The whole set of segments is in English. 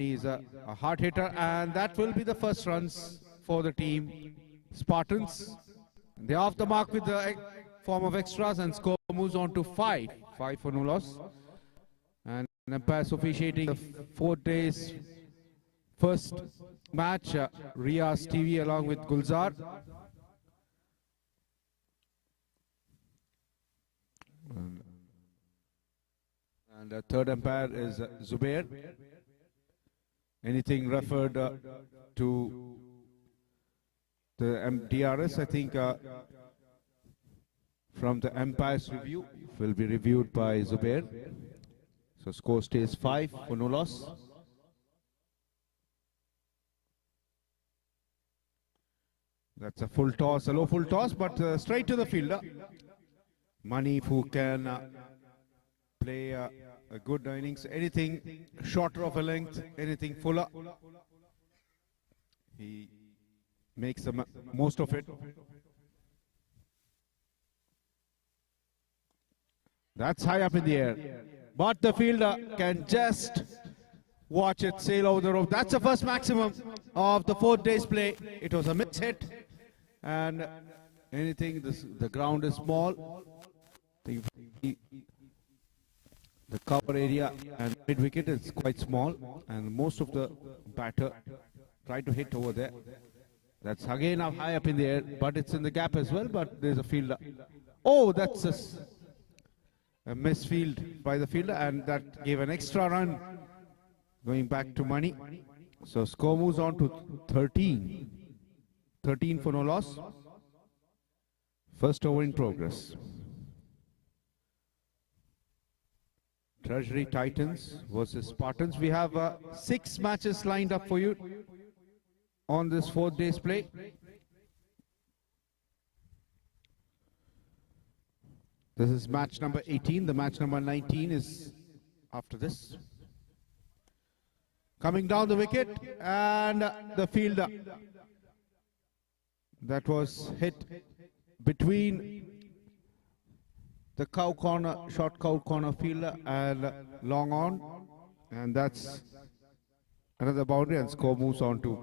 is a hard hitter, and that will be the first runs for the team Spartans. They're off the mark with the form of extras, and score moves on to 5 for no loss. And umpires officiating the 4 days first match, Riaz TV along with Gulzar. And the third umpire is Zubair. Anything referred to the DRS, I think from the umpire's review, will be reviewed by Zubair. So score stays 5 for no loss. That's a full toss, a low full toss, but straight to the fielder. Manif, who can play a good innings, anything shorter of a length, anything fuller, he makes the most of it. That's high up in the air, but the fielder can just watch it sail over the rope. That's the first maximum of the 4 days play. It was a miss hit, and anything, the ground is small. The cover area and mid wicket is quite small, and most of the batter try to hit over there. That's again up high up in the air, but it's in the gap as well. But there's a fielder. Oh, that's a misfield by the fielder, and that gave an extra run, going back to money. So score moves on to 13. 13 for no loss. First over in progress. Treasury Titans versus Spartans. We have 6 matches lined up for you on this 4 days play. This is match number 18. The match number 19 is after this. Coming down the wicket, and the fielder that was hit between the cow corner, short cow corner fielder and long on, and that's another boundary, and score moves on to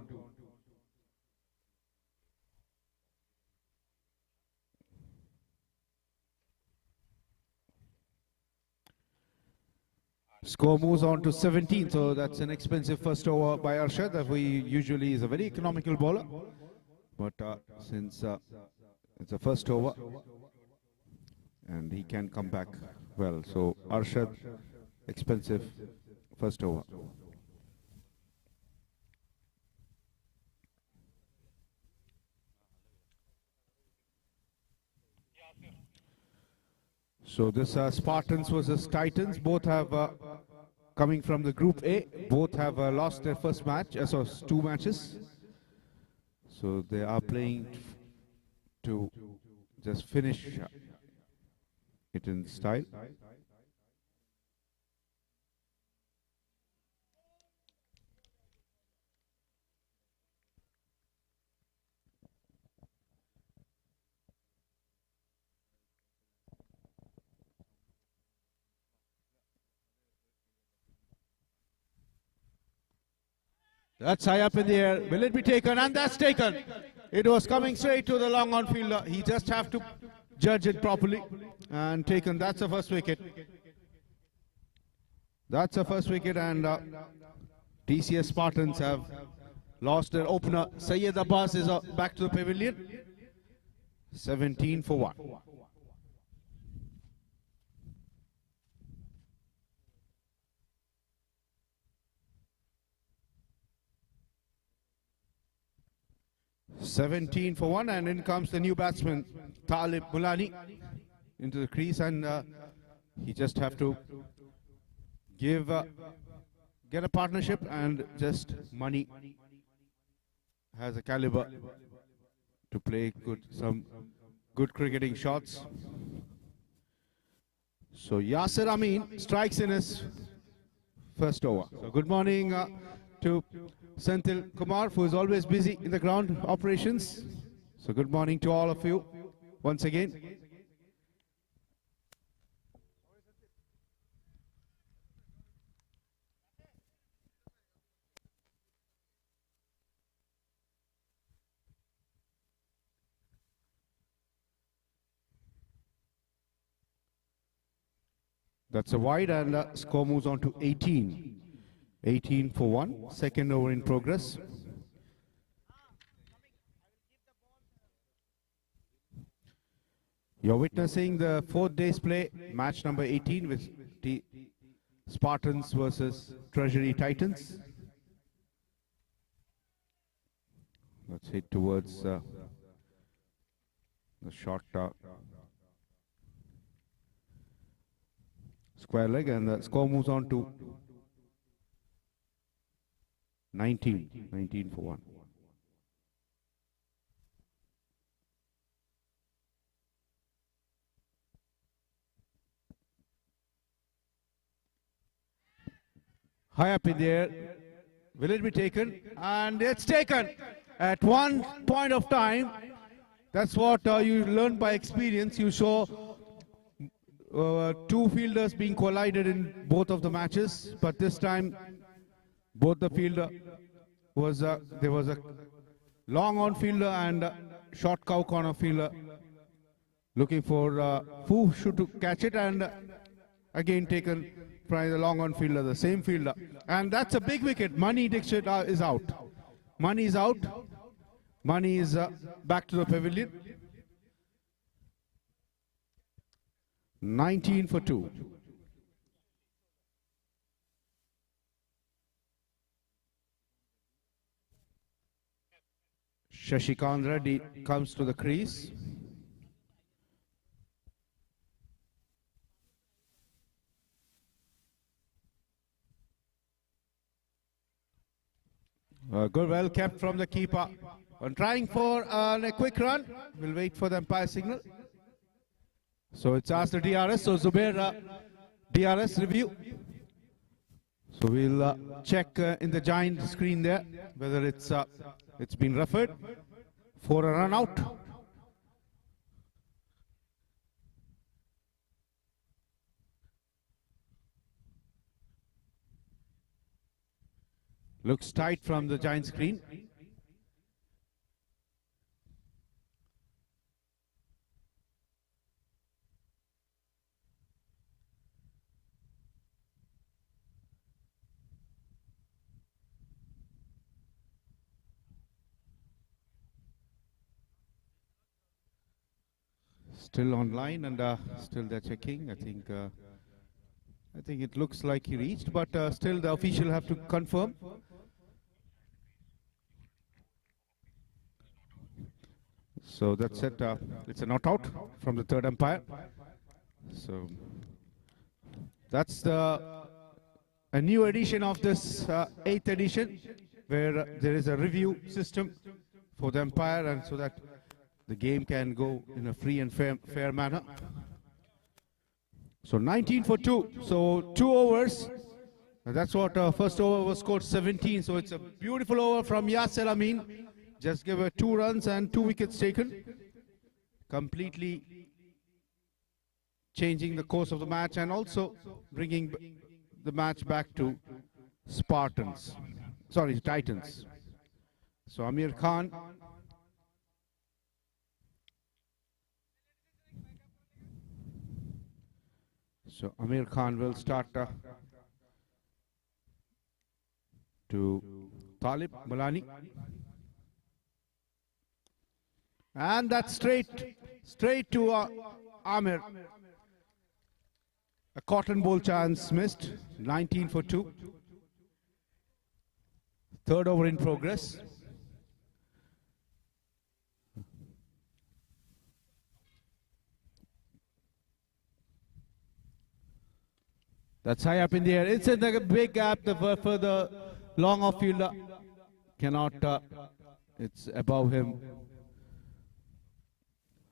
score moves on to 17. So that's an expensive first over by Arshad, that we usually is a very economical bowler, but since it's a first over and he can come back well, so Arshad, expensive first over. So this Spartans versus Titans, both have coming from the Group A, both have lost their first match, so 2 matches. So they are playing to just finish it in style. That's high up in the air. Will it be taken? And that's taken. It was coming straight to the long on fielder. He just have to judge it properly and taken. That's the first wicket. That's the first wicket, and TCS Spartans have lost their opener. Syed Abbas is back to the pavilion. 17 for 1. And in comes the new batsman, Talib Mulani, into the crease, and he just have to give get a partnership, and just Money has a caliber to play some good cricketing shots. So Yasir Amin strikes in his first over. So good morning to Senthil Kumar, who is always busy in the ground operations. So good morning to all of you once again. That's a wide, and score moves on to 18. 18 for 1. Second over in progress. You're witnessing the fourth day's play, match number 18 with the Spartans versus Treasury Titans. Let's hit towards the short square leg, and the score moves on to 19. 19 for 1. High up in the air. Will it be taken? And it's taken at one point of time. That's what you learn by experience. You saw two fielders being collided in both of the matches, but this time both the fielder was there was a long on fielder and short cow corner fielder looking for who should to catch it, and again taken by the long on fielder, the same fielder, and that's a big wicket. Money Dixit is out. Money is out. Money is back to the pavilion. 19 for 2. Shashikant Reddy comes to the crease. Good, well kept from the keeper. And trying for a quick run. We'll wait for the umpire signal. So it's asked the DRS. So Zubair, DRS review. So we'll check in the giant screen there whether it's been referred for a run out. Looks tight from the giant screen. Still online, and still they're checking. I think it looks like he reached, but still the official have to confirm. So that's it. It's a not out from the third umpire. So that's a new edition of this 8th edition, where there is a review system for the umpire, and so that the game can go in a free and fair manner. So 19 for 2. So 2 overs. And that's what first over was scored 17. So it's a beautiful over from Yasser Amin. Just gave 2 runs and 2 wickets taken. Completely changing the course of the match and also bringing the match back to Spartans. Sorry, Titans. So Amir Khan. So Amir Khan will start to Talib Malani. And that's straight to Amir. A cotton ball chance missed. 19 for 2. Third over in progress. That's high up in the air. It's in the big gap. The further long off fielder cannot. It's above him.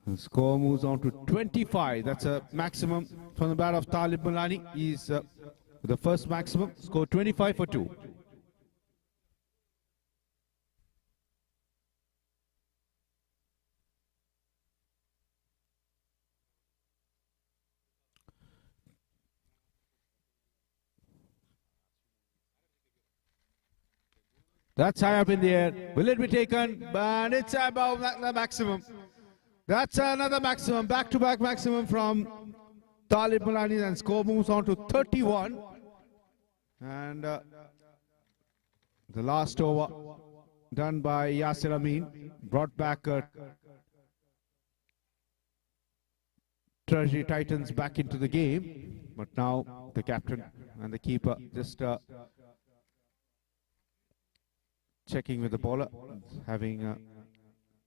The score moves on to 25. That's a maximum from the bat of Talib Mulani. He's the first maximum. Score 25 for 2. That's high up in the air. Will it be taken? But it's above the maximum. That's another maximum. Back-to-back maximum from Talib Malani, and score moves on to 31. And the last over done by Yasir Amin brought back Treasury Titans back into the game. But now the captain and the keeper just checking with the bowler,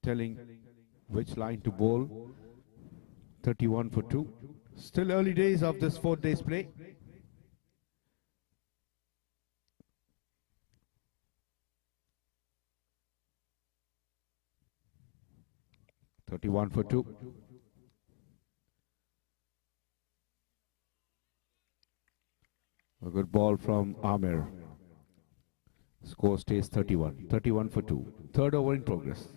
telling which line to bowl. 31 for 2. Still early days of this 4 days play. (31 for 2). A good ball from Amir. Score stays 31. 31 for 2. Third over in progress.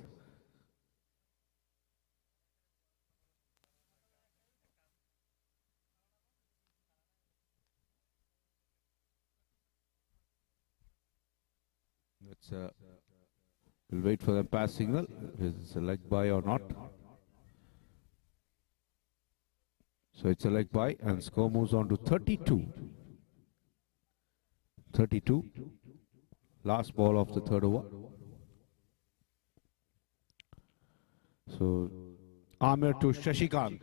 We'll wait for the pass signal. Is it a leg by or not? So it's a leg by, and score moves on to 32. 32. Last ball of the third over. So Amir to Shashikant.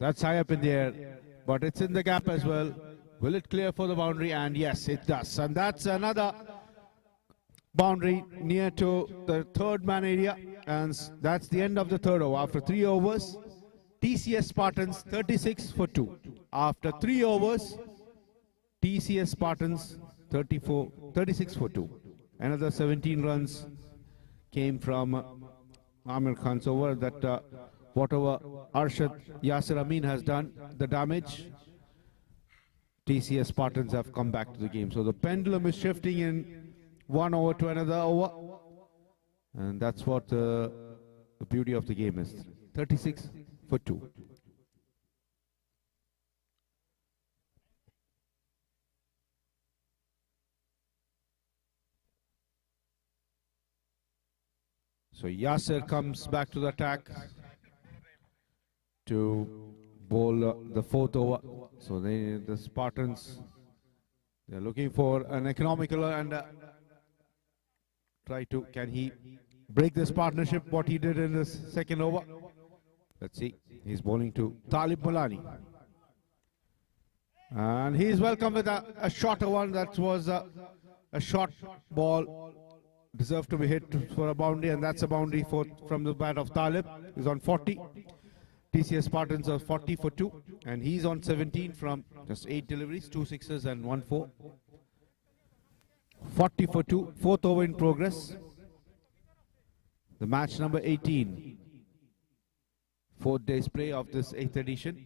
That's high up in the air, but it's in the gap as well. Will it clear for the boundary? And yes, it does. And that's another boundary near to the third man area. And that's the end of the third over. After 3 overs, TCS Spartans 36 for 2. After 3 overs, TCS Spartans 36 for 2. Another 17 runs came from Amir Khan's over. That whatever Arshad Yasir Amin has done, the damage, TCS Spartans have come back to the game. So the pendulum is shifting in 1 over to another over. And that's what the beauty of the game is. 36 for 2. So Yasir comes back to the attack to bowl the fourth over. So the Spartans, they're looking for an economical and try to, can he break this partnership, what he did in this second over? Let's see. He's bowling to Talib Malani. And he's welcome with a shorter one. That was a short ball. Deserved to be hit for a boundary, and that's a boundary from the bat of Talib. He's on 40. TCS Spartans are 40 for 2, and he's on 17 from just 8 deliveries, 2 sixes and 1 4. 40 for 2, fourth over in progress. The match number 18. 4th day's play of this 8th edition.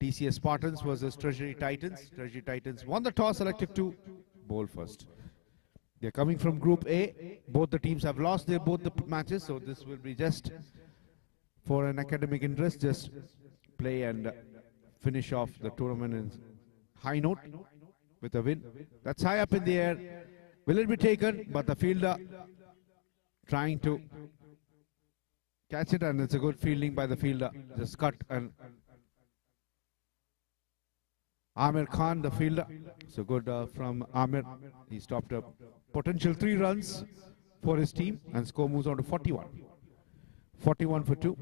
TCS Spartans versus Treasury Titans. Treasury Titans won the toss, selected to bowl first. They're coming from Group A. Both the teams have lost both the matches, so this will be just for an academic interest, just play and finish off the tournament in high note with a win. That's high up in the air. Will it be taken? But the fielder trying to catch it, and it's a good fielding by the fielder. Just cut, and Amir Khan, the fielder. So good from Amir. He stopped a potential 3 runs for his team, and score moves on to 41. 41 for 2.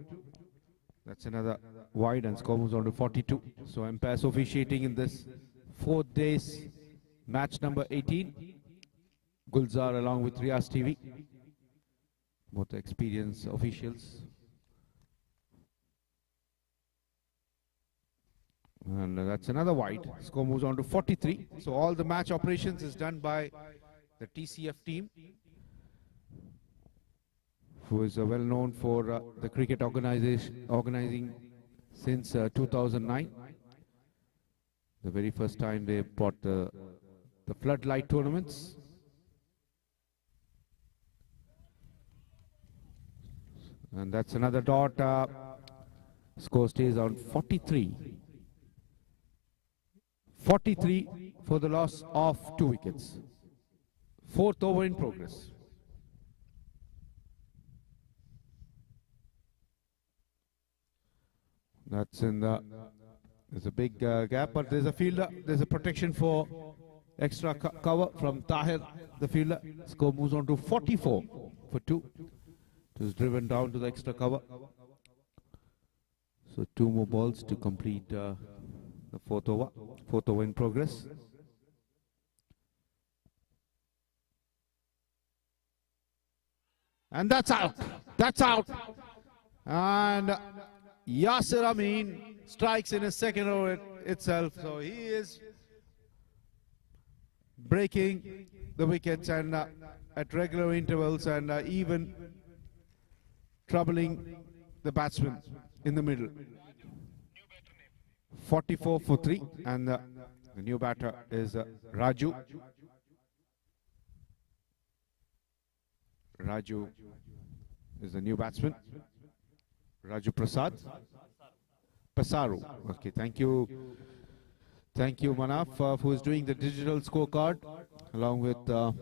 That's another wide, and score moves on to 42. So umpires officiating in this 4th day's match number 18. Gulzar along with Riyaz TV. Both experienced officials. And that's another wide. Score moves on to 43. So all the match operations is done by the TCF team, who is well known for the cricket organizing since 2009. The very first time they brought the floodlight tournaments. And that's another dot. Score stays on 43. 43 for the loss of 2 wickets. 4th over in progress. That's in the, there's a big gap, but there's a fielder, there's a protection for extra cover from Tahir, the fielder. Score moves on to 44 for 2. It was driven down to the extra cover. So 2 more balls to complete the 4th over. 4th over in progress. And that's out. That's out. And Yasir Amin strikes in his second over itself. So he is breaking the wickets and at regular intervals and even troubling the batsman in the middle. 44 for 3, and the new batter is Raju. Raju is the new batsman. Raju Prasad. Pasaru. Okay, thank you. Thank you, Manaf, who is doing the digital scorecard along with the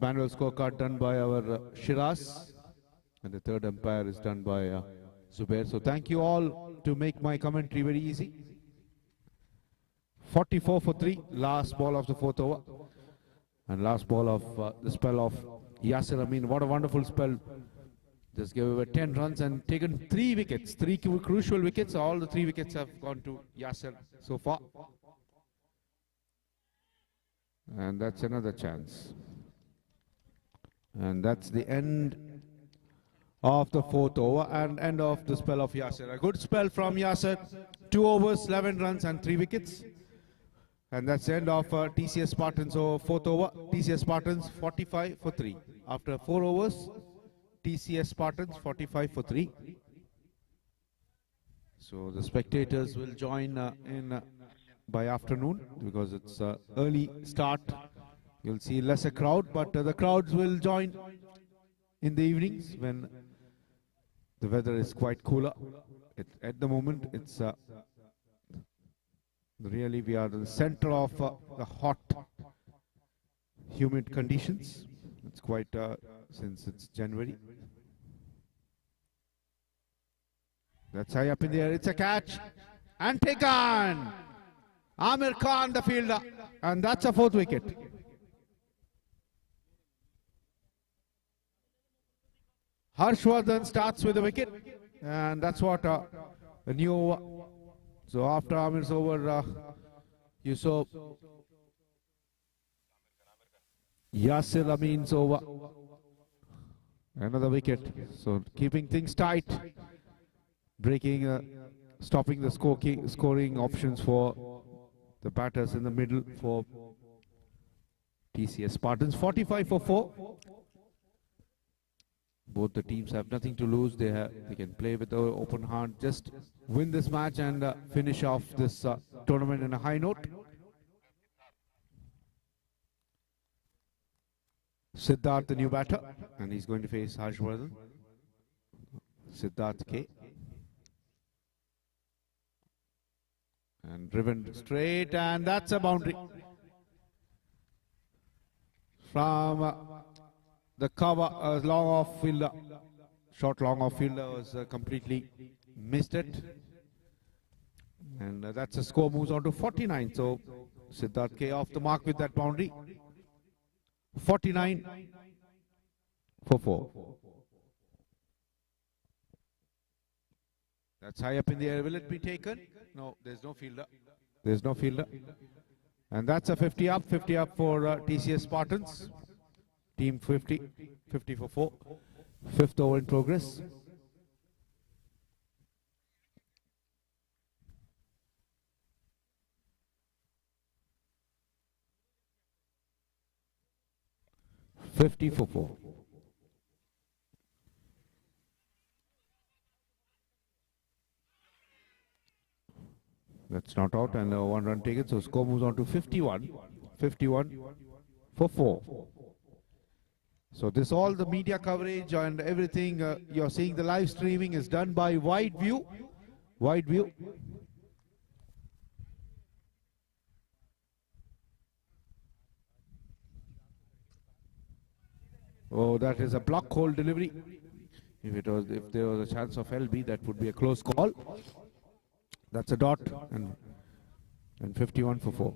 manual scorecard done by our Shiraz. And the third umpire is done by Zubair. So thank you all to make my commentary very easy. 44 for 3, last ball of the 4th over. And last ball of the spell of Yasir Amin. What a wonderful spell. Just gave away 10 runs and taken 3 wickets. 3 crucial wickets. All the 3 wickets have gone to Yasir so far. And that's another chance. And that's the end of the 4th over and end of the spell of Yasir. A good spell from Yasir. 2 overs, 11 runs and 3 wickets. And that's the end of TCS Spartans 4th over. TCS Spartans 45 for 3. After 4 overs, TCS Spartans 45 for 3. So the spectators will join in by afternoon because it's early start. You'll see lesser crowd, but the crowds will join in the evenings when the weather is quite cooler. At the moment, it's really we are in the center of the hot, humid conditions. It's quite since it's January. That's high up in the air. It's a catch and taken. Amir Khan, the fielder, and that's a 4th wicket. Harshvardhan starts with a wicket, and that's what a new over. So after Amir's over, you saw Yasir Amin's over. Another wicket. So keeping things tight, breaking, stopping the scoring options for the batters in the middle for TCS Spartans. 45 for 4. Both the teams have nothing to lose. They can play with the open hand, just win this match and finish off this tournament in a high note. Siddharth, the new batter, and he's going to face Harshvardhan. Siddharth K. And driven straight, and that's a boundary. From the cover, long off fielder, short long off fielder was completely missed it. And that's a score moves on to 49. So Siddharth K off the mark with that boundary. 49 for 4. That's high up in the air. Will it be taken? No, there's no fielder. There's no fielder. And that's a 50 up for TCS Spartans. Team 50, 50 for 4. 5th over in progress. $50 for 4. That's not out, and 1 run taken, so score moves on to 51. 51 for 4. So this all the media coverage and everything you're seeing, the live streaming is done by Wide View. Wide View. Oh, that is a block hole delivery. If there was a chance of LB, that would be a close call. That's a dot, and 51 for 4.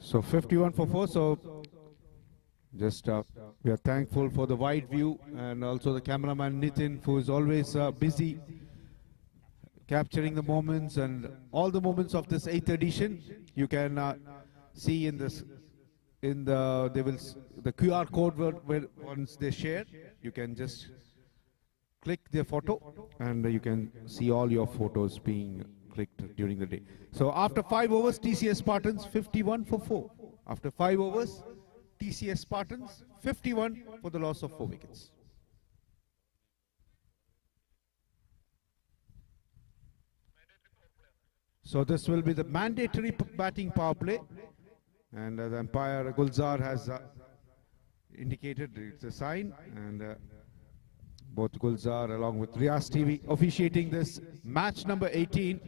So 51 for 4. So just we are thankful for the wide view, and also the cameraman Nitin, who is always busy capturing the moments, and all the moments of this 8th edition. You can see in this, the QR code where once they share, you can just click their photo, and you can see all your photos being clicked during the day. So after 5 overs, TCS Spartans 51 for 4. After 5 overs, TCS Spartans 51 for the loss of 4 wickets. So this will be the mandatory batting power play, and the umpire Gulzar has indicated it's a sign, and both Gulzar along with Riyaz TV officiating this match number 18.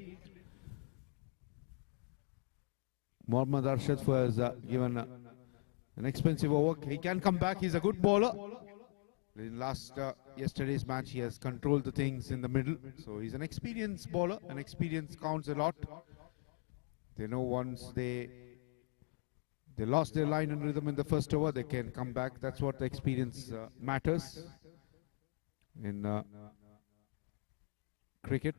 Mohammad Arshad was given an expensive over. He can come back. He's a good bowler. In yesterday's match, he has controlled the things in the middle. So he's an experienced bowler, and experience counts a lot. They know once they lost their line and rhythm in the first over, they can come back. That's what the experience matters in cricket.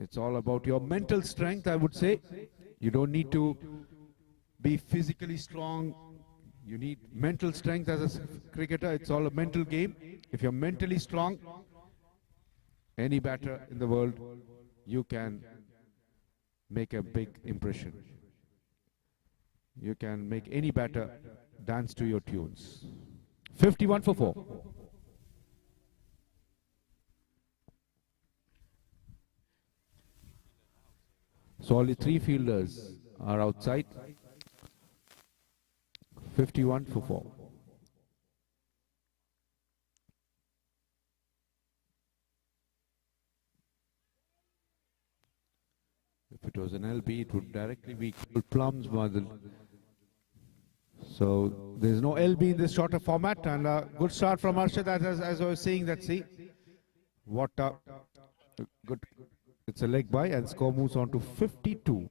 It's all about your mental strength, I would say. You don't need to be physically strong. You need mental strength as a cricketer. It's all a mental game. If you're mentally strong, any batter in the world, you can make a big impression. You can make any batter dance to your tunes. 51 for 4. So only 3 fielders are outside. 51 for 4. If it was an LB, it would directly be plums. So there's no LB in this shorter format, and a good start from Arshad, as I was saying. That see what good. It's a leg by, and score moves on to 52.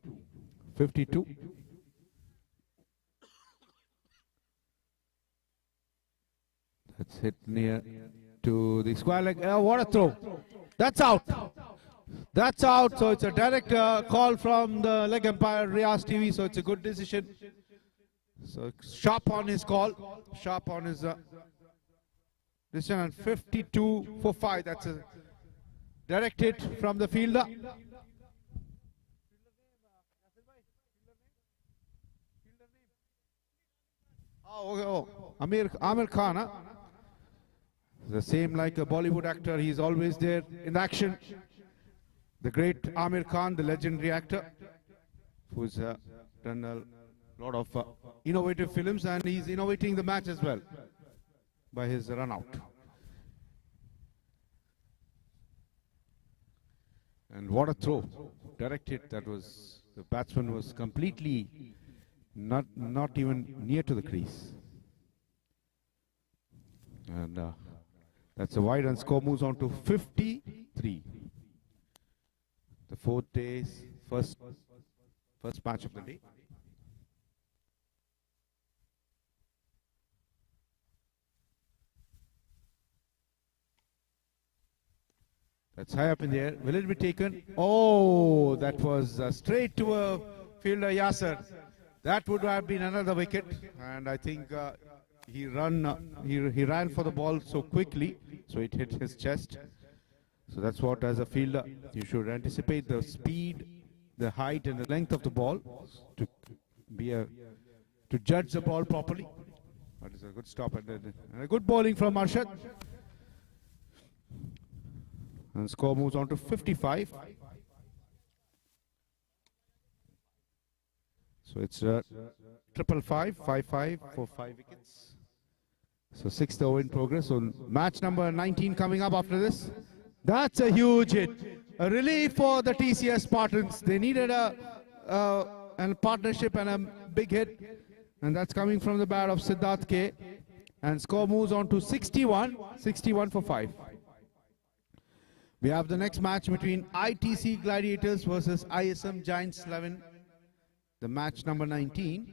52. That's hit near to the square leg. What a throw! That's out. That's out. So it's a direct call from the leg umpire Riyaz TV. So it's a good decision. So sharp on his call, sharp on his decision. And 52 for 5. That's a direct hit from the fielder. Amir Khan. Huh? The same like a Bollywood actor. He's always there in the action. The great Amir Khan, the legendary actor, who's done a lot of innovative films, and he's innovating the match as well by his run out. And what a throw. Direct hit. That was, the batsman was completely not even near to the crease. And that's a wide, and score moves on to 53. The 4th day's first match of the day. That's high up in the air. Will it be taken? Oh, that was straight to a fielder, Yasser. That would have been another wicket, and I think he ran for the ball so quickly, so it hit his chest. So that's what, as a fielder, you should anticipate the speed, the height, and the length of the ball to judge the ball properly. But it's a good stop and a good bowling from Arshad. And score moves on to 55. So it's triple 5-5 for 5 wickets. So 6th over in progress. So match number 19 coming up after this. That's a huge hit. A relief for the TCS Spartans. They needed a and a partnership and a big hit. And that's coming from the bat of Siddharth K. And score moves on to 61 for 5. We have the next match between ITC Gladiators versus ISM Giants 11. The match number 19.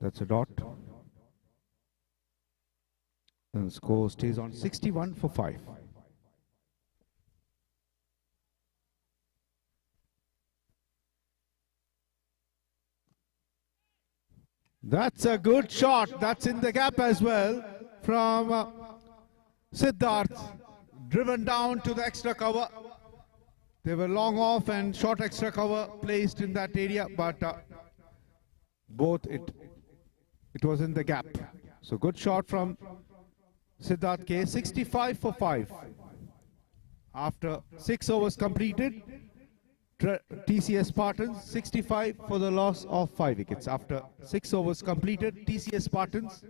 That's a dot. And the score stays on 61 for 5. That's a good shot. That's in the gap as well from Siddharth. Driven down to the extra cover. They were long off and short extra cover placed in that area, but both it was in the gap. So good shot from Siddharth K. 65 for 5. After 6 overs completed, TCS Spartans 65 for the loss of 5 wickets. After 6 overs completed, TCS Spartans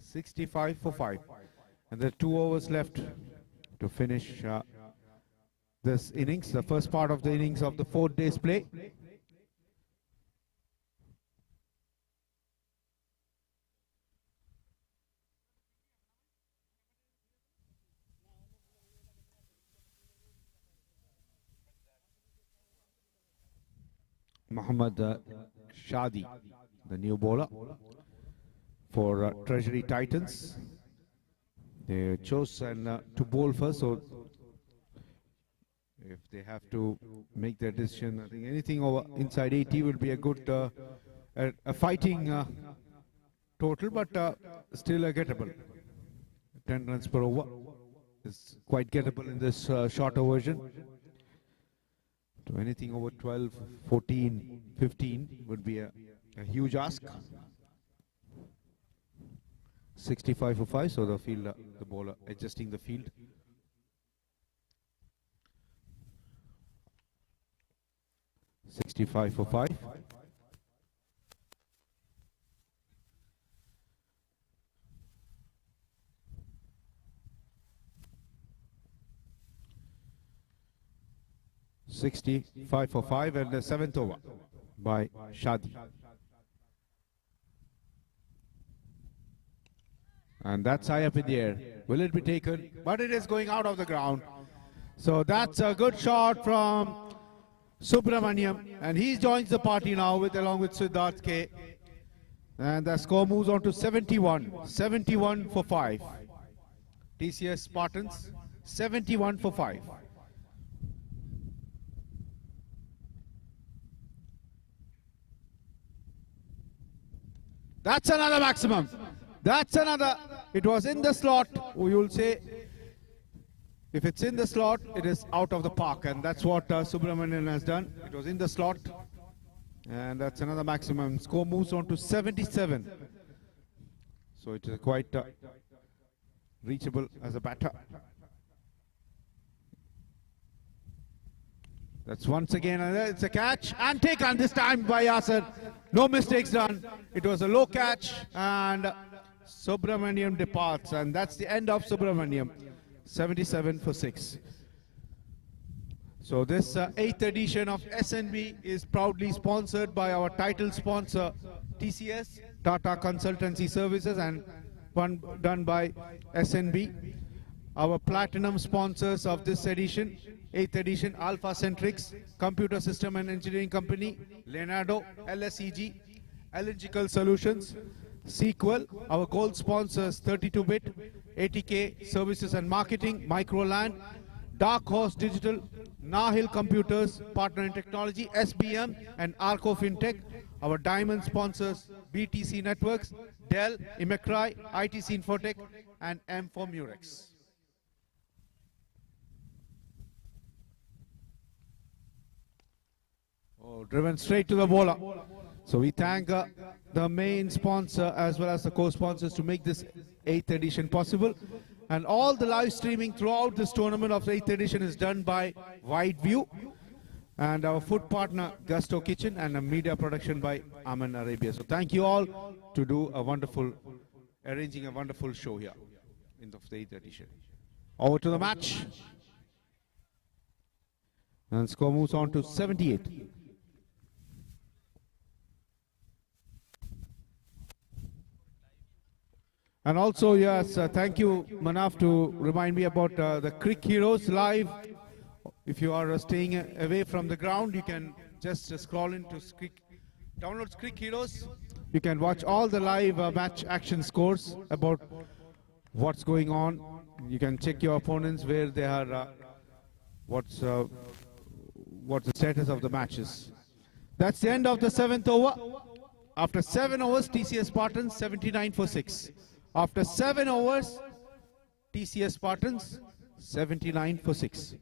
65 for 5. And there are 2 overs left to finish this innings, the first part of the innings of the 4 days play. Muhammad Shadi, the new bowler for Treasury Titans. They chose to bowl first, so if they have to make their decision, I think anything over inside 80 will be a good a fighting total, but still a gettable. 10 runs per over is quite gettable in this shorter version. So anything over 12, 14, 15 would be a huge ask. 65 for 5, so the fielder, the bowler adjusting the field. $65 for 5. $65 for 5 and the 7th over by Shadi. And that's high up in the air. Will it be taken? But it is going out of the ground. So that's a good shot from Subramaniam. And he joins the party now along with Siddharth K. And the score moves on to 71. 71 for 5. TCS Spartans 71 for 5. That's another maximum. That's another. It was in the slot. We will say if it's in the slot, it is out of the park. And that's what Subramanian has done. It was in the slot. And that's another maximum. Score moves on to 77. So it is quite reachable as a batter. That's once again, it's a catch and taken this time by Yasser. No mistakes done. It was a low catch and Subramaniam departs, and that's the end of Subramaniam. 77 for 6. So this 8th edition of SNB is proudly sponsored by our title sponsor TCS, Tata Consultancy Services, and one done by SNB. Our platinum sponsors of this edition, 8th edition, Alpha Centrix, Computer System and Engineering Company, Leonardo, LSEG, Allergical Solutions, Sequel. Our gold sponsors, 32-bit, ATK Services and Marketing, Microland, Dark Horse Digital, Nahil Computers, Partner in Technology, SBM, and Arco FinTech. Our diamond sponsors, BTC Networks, Dell, Imecry, ITC Infotech, and M4 Murex. Oh, driven straight to the bowler. So we thank the main sponsor as well as the co-sponsors to make this 8th edition possible. And all the live streaming throughout this tournament of the 8th edition is done by Wideview. And our food partner, Gusto Kitchen, and a media production by Aman Arabia. So thank you all to do a wonderful, arranging a wonderful show here. in the 8th edition. Over to the match. And score moves on to 78. And also, yes, thank you, Manaf, to remind me about the Crick Heroes live. If you are staying away from the ground, you can just scroll into download Crick Heroes. You can watch all the live match action scores about what's going on. You can check your opponents, where they are, what's the status of the matches. That's the end of the 7th over. After 7 overs, TCS Spartans 79 for 6. After 7 overs, TCS Spartans 79 for 6.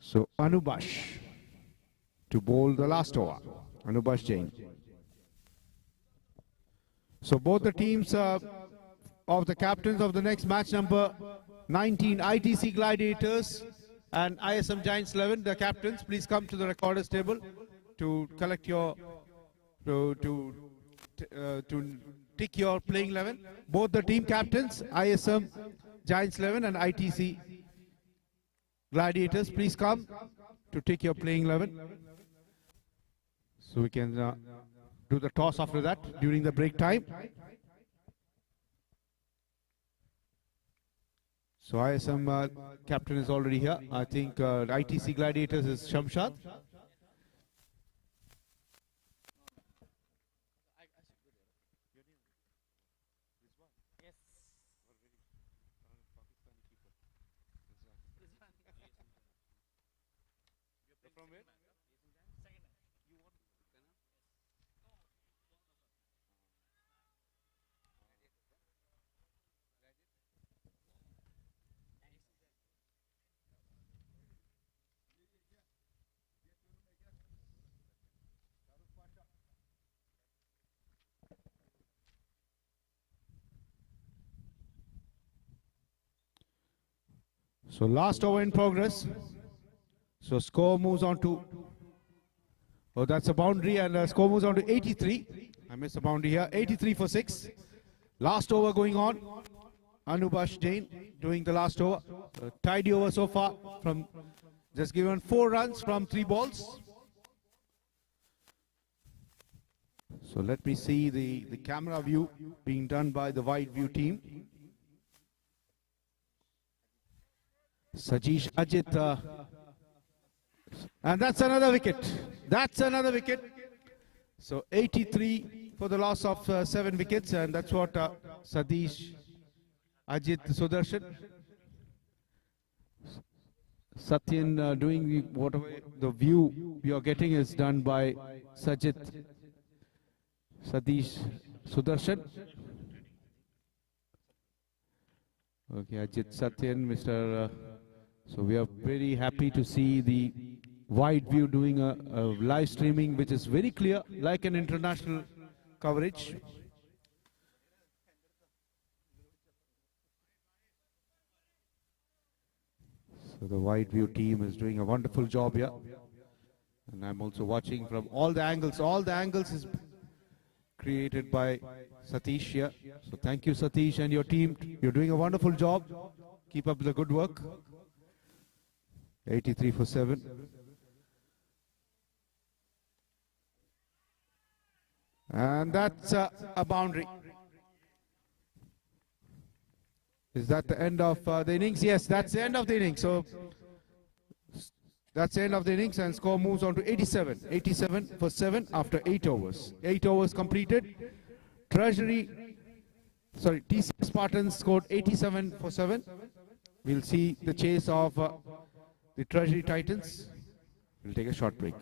So Anubash to bowl the last over. Anubash Jain. So both the teams of the captains of the next match, number 19 ITC Gladiators and ISM Giants 11, the captains, please come to the recorders table to collect your to tick your playing 11. Both the team captains, ISM Giants 11 and ITC Gladiators, please come to take your playing 11. So we can do the toss after that during the break time. So ISM captain is already here. I think ITC Gladiators is Shamshad. So last over in progress. So score moves on to, oh, that's a boundary, and score moves on to 83. I missed a boundary here. 83 for 6. Last over going on. Anubash Jain doing the last over. Tidy over so far, from just given 4 runs from 3 balls. So let me see the camera view being done by the wide view team. Sajesh Ajit, and that's another wicket. That's another wicket. So 83 for the loss of 7 wickets, and that's what Sajesh Ajit Sudarshan. Satyan doing whatever the view you are getting is done by Sadish Sudarshan. Okay, Ajit Satyan, Mr. So we are very happy to see the wide view doing a live streaming, which is very clear, like an international coverage. So the wide view team is doing a wonderful job here. And I'm also watching from all the angles. All the angles is created by Satish here. So thank you, Satish, and your team. You're doing a wonderful job. Keep up the good work. 83 for 7. And that's a boundary. Is that the end of the innings? Yes, that's the end of the innings. So that's the end of the innings, and score moves on to 87. 87 for 7 after 8 overs. 8 overs completed. TCS Spartans scored 87 for 7. We'll see the chase of the Treasury Titans. We'll take a short break.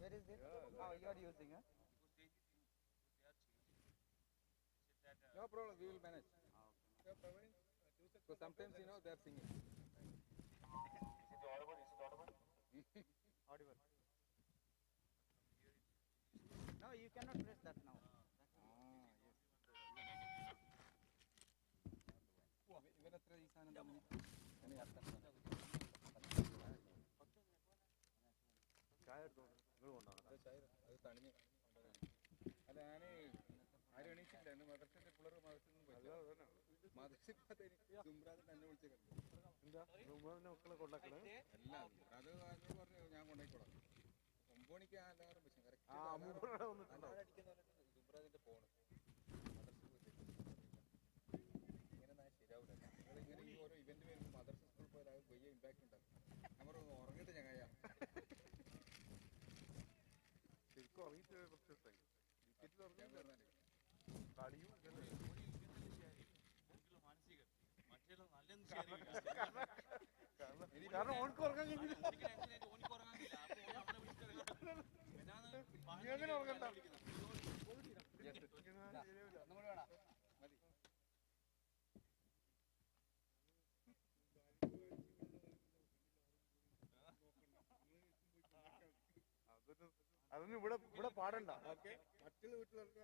Where is it? Oh, you are using it? No problem, we will manage. So sometimes, you know, they are singing. Audible. No, you cannot press that now. ഇവരത്ര ഈ സാധനം തമ്മിൽ ചായ എടുത്തോ അത് തണിഞ്ഞ് അല്ല ഞാൻ ആരും എണീച്ചില്ല എന്ന് മദർസിന്റെ പിള്ളേർ മദർസിൽ മദർസിൽ സുംബ്രാദ് തന്നെ വിളിച്ചേക്കുന്നു എന്താ സുംബ്രാദിന്റെ മക്കളെ കൊണ്ടാക്കണേ അല്ല അത് പറഞ്ഞു ഞാൻ കൊണ്ടായിക്കോളാം 9 മണിക്ക് ആ അലാറം വെച്ചു കറക്റ്റ് സുംബ്രാദിന്റെ ഫോണ് ഇങ്ങനെ ഈ ഓരോ ഇവന്റ് വരുമ്പോൾ മദർസ് സ്കൂളിൽ പോയാൽ വലിയ ഇമ്പാക്ട് ഉണ്ടാകും നമ്മൾ ഉറങ്ങിട്ട് ചങ്ങായ ശരിക്കും ഉറങ്ങിയിട്ട് കുറച്ച് ദിവസമായി ക്രിക്കറ്റിൽ ഉറങ്ങാൻ കളിയും കാരണം ഓനക്ക് ഉറങ്ങാൻ കഴിഞ്ഞില്ല അങ്ങനെ ഉറങ്ങണ്ട അതൊന്നും ഇവിടെ പാടണ്ട ഓക്കെ മറ്റുള്ള വീട്ടിലൊക്കെ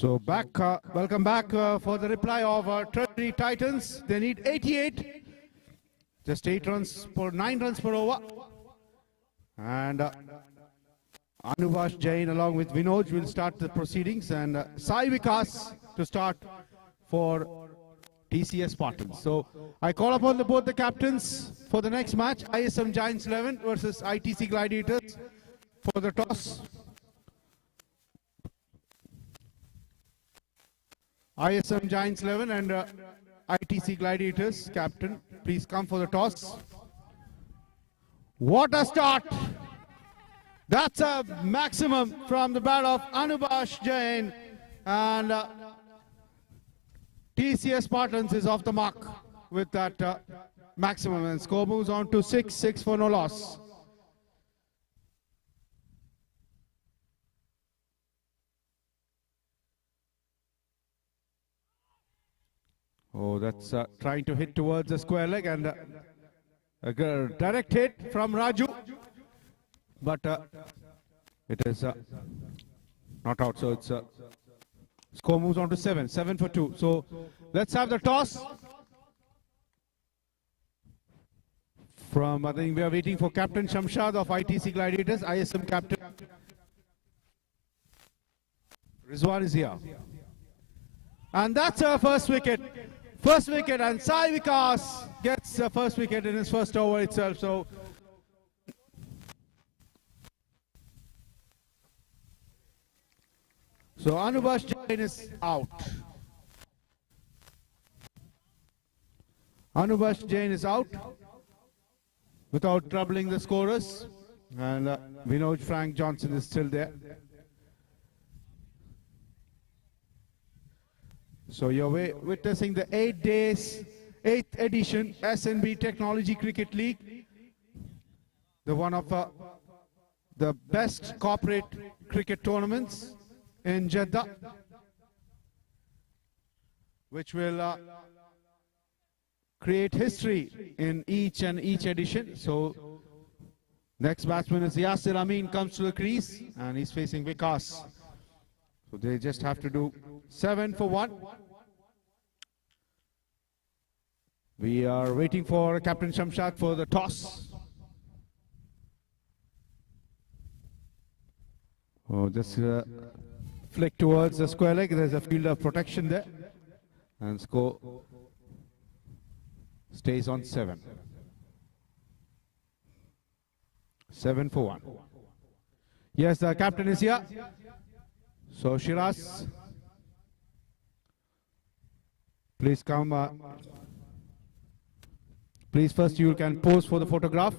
So welcome back for the reply of Treasury Titans. They need 88, just 9 runs per over. And Anuvash Jain along with Vinod will start the proceedings, and Sai Vikas to start for TCS Spartans. So I call upon both the captains for the next match, ISM Giants 11 versus ITC Gladiators, for the toss. ISM Giants 11 and ITC Gladiators, captain, please come for the toss. What a start! That's a maximum from the bat of Anuvash Jain, and TCS Spartans is off the mark with that maximum, and score moves on to 6 for no loss. Oh, that's trying to hit towards the square leg, and a direct hit from Raju, but it is not out. So it's score moves on to 7 for 2. So let's have the toss. From I think we are waiting for Captain Shamshad of ITC Gladiators, ISM captain. Rizwan is here, and that's our first wicket. First wicket, and Sai Vikas gets the first wicket in his first over itself. So Anuvash Jain is out. Anuvash Jain is out without troubling the scorers. And Vinod Frank Johnson is still there. So you're witnessing the 8th edition SNB Technology Cricket League, the one of the best corporate cricket tournaments in Jeddah, which will create history in each edition. So next batsman is Yasir Amin, comes to the crease, and he's facing Vikas. So they just have to do 7 for 1. We are waiting for Captain Shamshad for the toss. Oh, just flick towards the square leg. There's a field of protection there. And score stays on 7. 7 for 1. Yes, the captain is here. So Shiraz, please come. Please first you can pose for the photograph.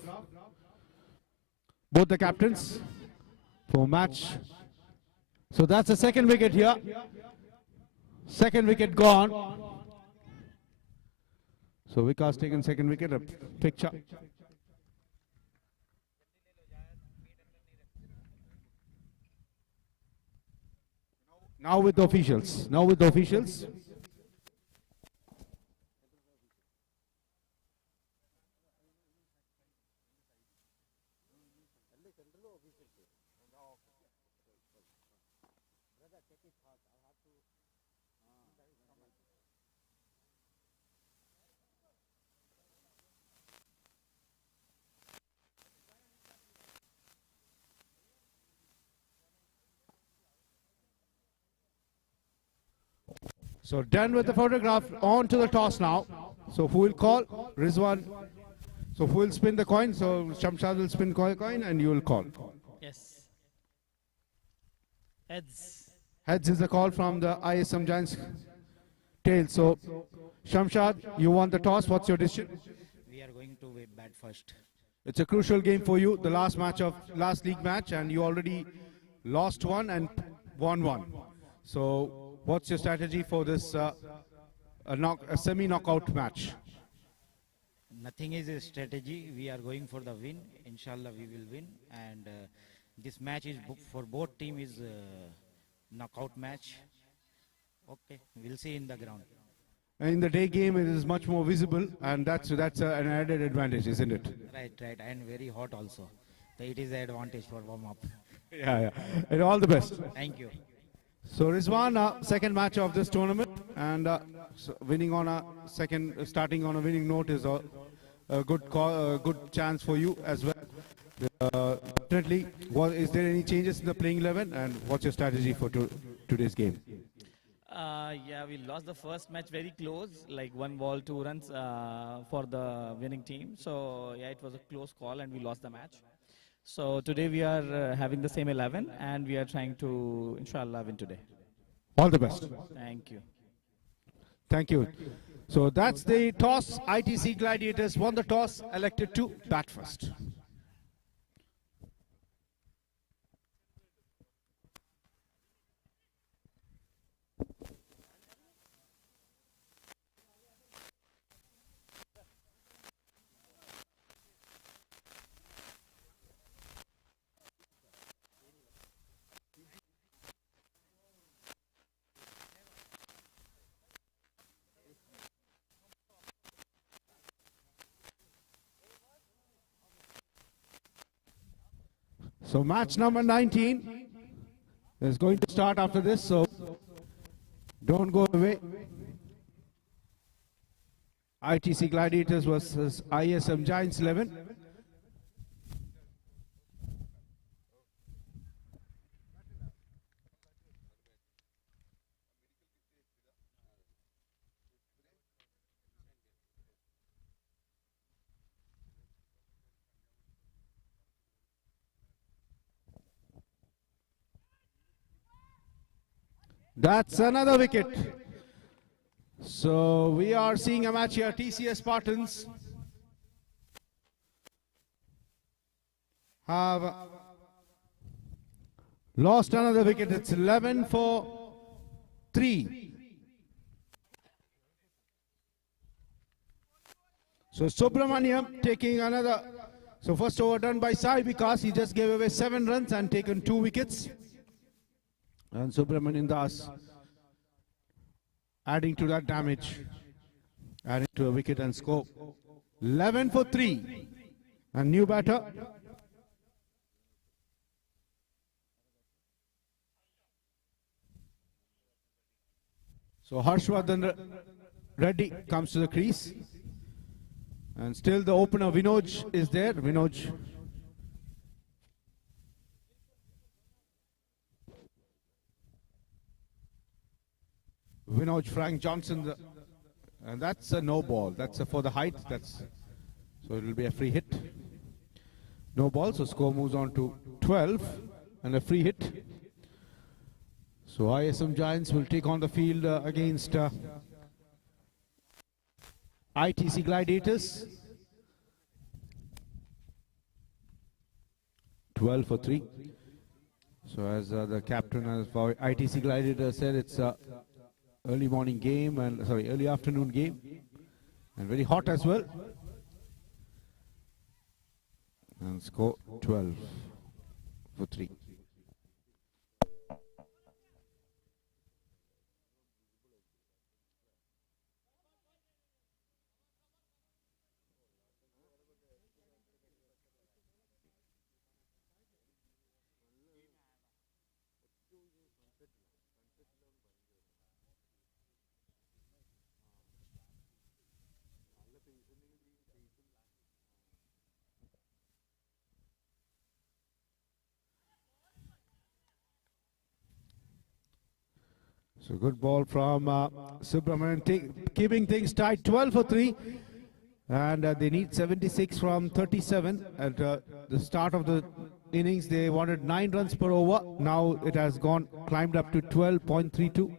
Both the captains for match. So that's the second wicket here. Second wicket gone. So Vikas taken second wicket, a picture. Now with the officials. Now with the officials. So done with the photograph, on to the toss now. So who will call? Rizwan. So who will spin the coin? So Shamshad will spin coin and you will call. Yes. Heads. Heads is the call from the ISM Giants tail. So Shamshad, you want the toss. What's your decision? We are going to bat first. It's a crucial game for you. The last league match, and you already lost one and won one. So what's your strategy for this a semi-knockout match? Nothing is a strategy. We are going for the win. Inshallah, we will win. And this match is for both team is knockout match. Okay, we'll see in the ground. And in the day game, it is much more visible, and that's an added advantage, isn't it? Right, and very hot also. So it is an advantage for warm up. Yeah. And all the best. Thank you. So Rizwan, second match of this tournament, and winning on a starting on a winning note is a good chance for you as well. Definitely, is there any changes in the playing 11, and what's your strategy for today's game? Yeah, we lost the first match very close, like 1 ball, 2 runs for the winning team. So yeah, it was a close call and we lost the match. So today we are having the same 11 and we are trying to, inshallah, win today. All the best. Thank you. Thank you. So that's the toss. ITC Gladiators won the toss, elected to bat first. So match number 19 is going to start after this, so don't go away. ITC Gladiators versus ISM Giants 11. That's another wicket. So we are seeing a match here. TCS Spartans have lost another wicket. It's 11 for 3. So Subramaniam taking another. So first over done by Sai because he just gave away 7 runs and taken 2 wickets. And Subramanian Das adding to that damage, adding to a wicket and score. 11 for 3. And new batter. So Harshvardhan Reddy comes to the crease. And still the opener Vinoj is there. Vinoj. Frank Johnson. And that's a no ball. That's for the height. So it will be a free hit. No ball. So score moves on to 12 and a free hit. So ISM Giants will take on the field against ITC Gladiators. 12 for 3. So as the captain for ITC Gladiators said, it's a early morning game and early afternoon game, and very hot as well. And score 12 for 3. So good ball from Subramanian, keeping things tight. 12 for 3, and they need 76 from 37. At the start of the innings, they wanted 9 runs per over. Now it has climbed up to 12.32.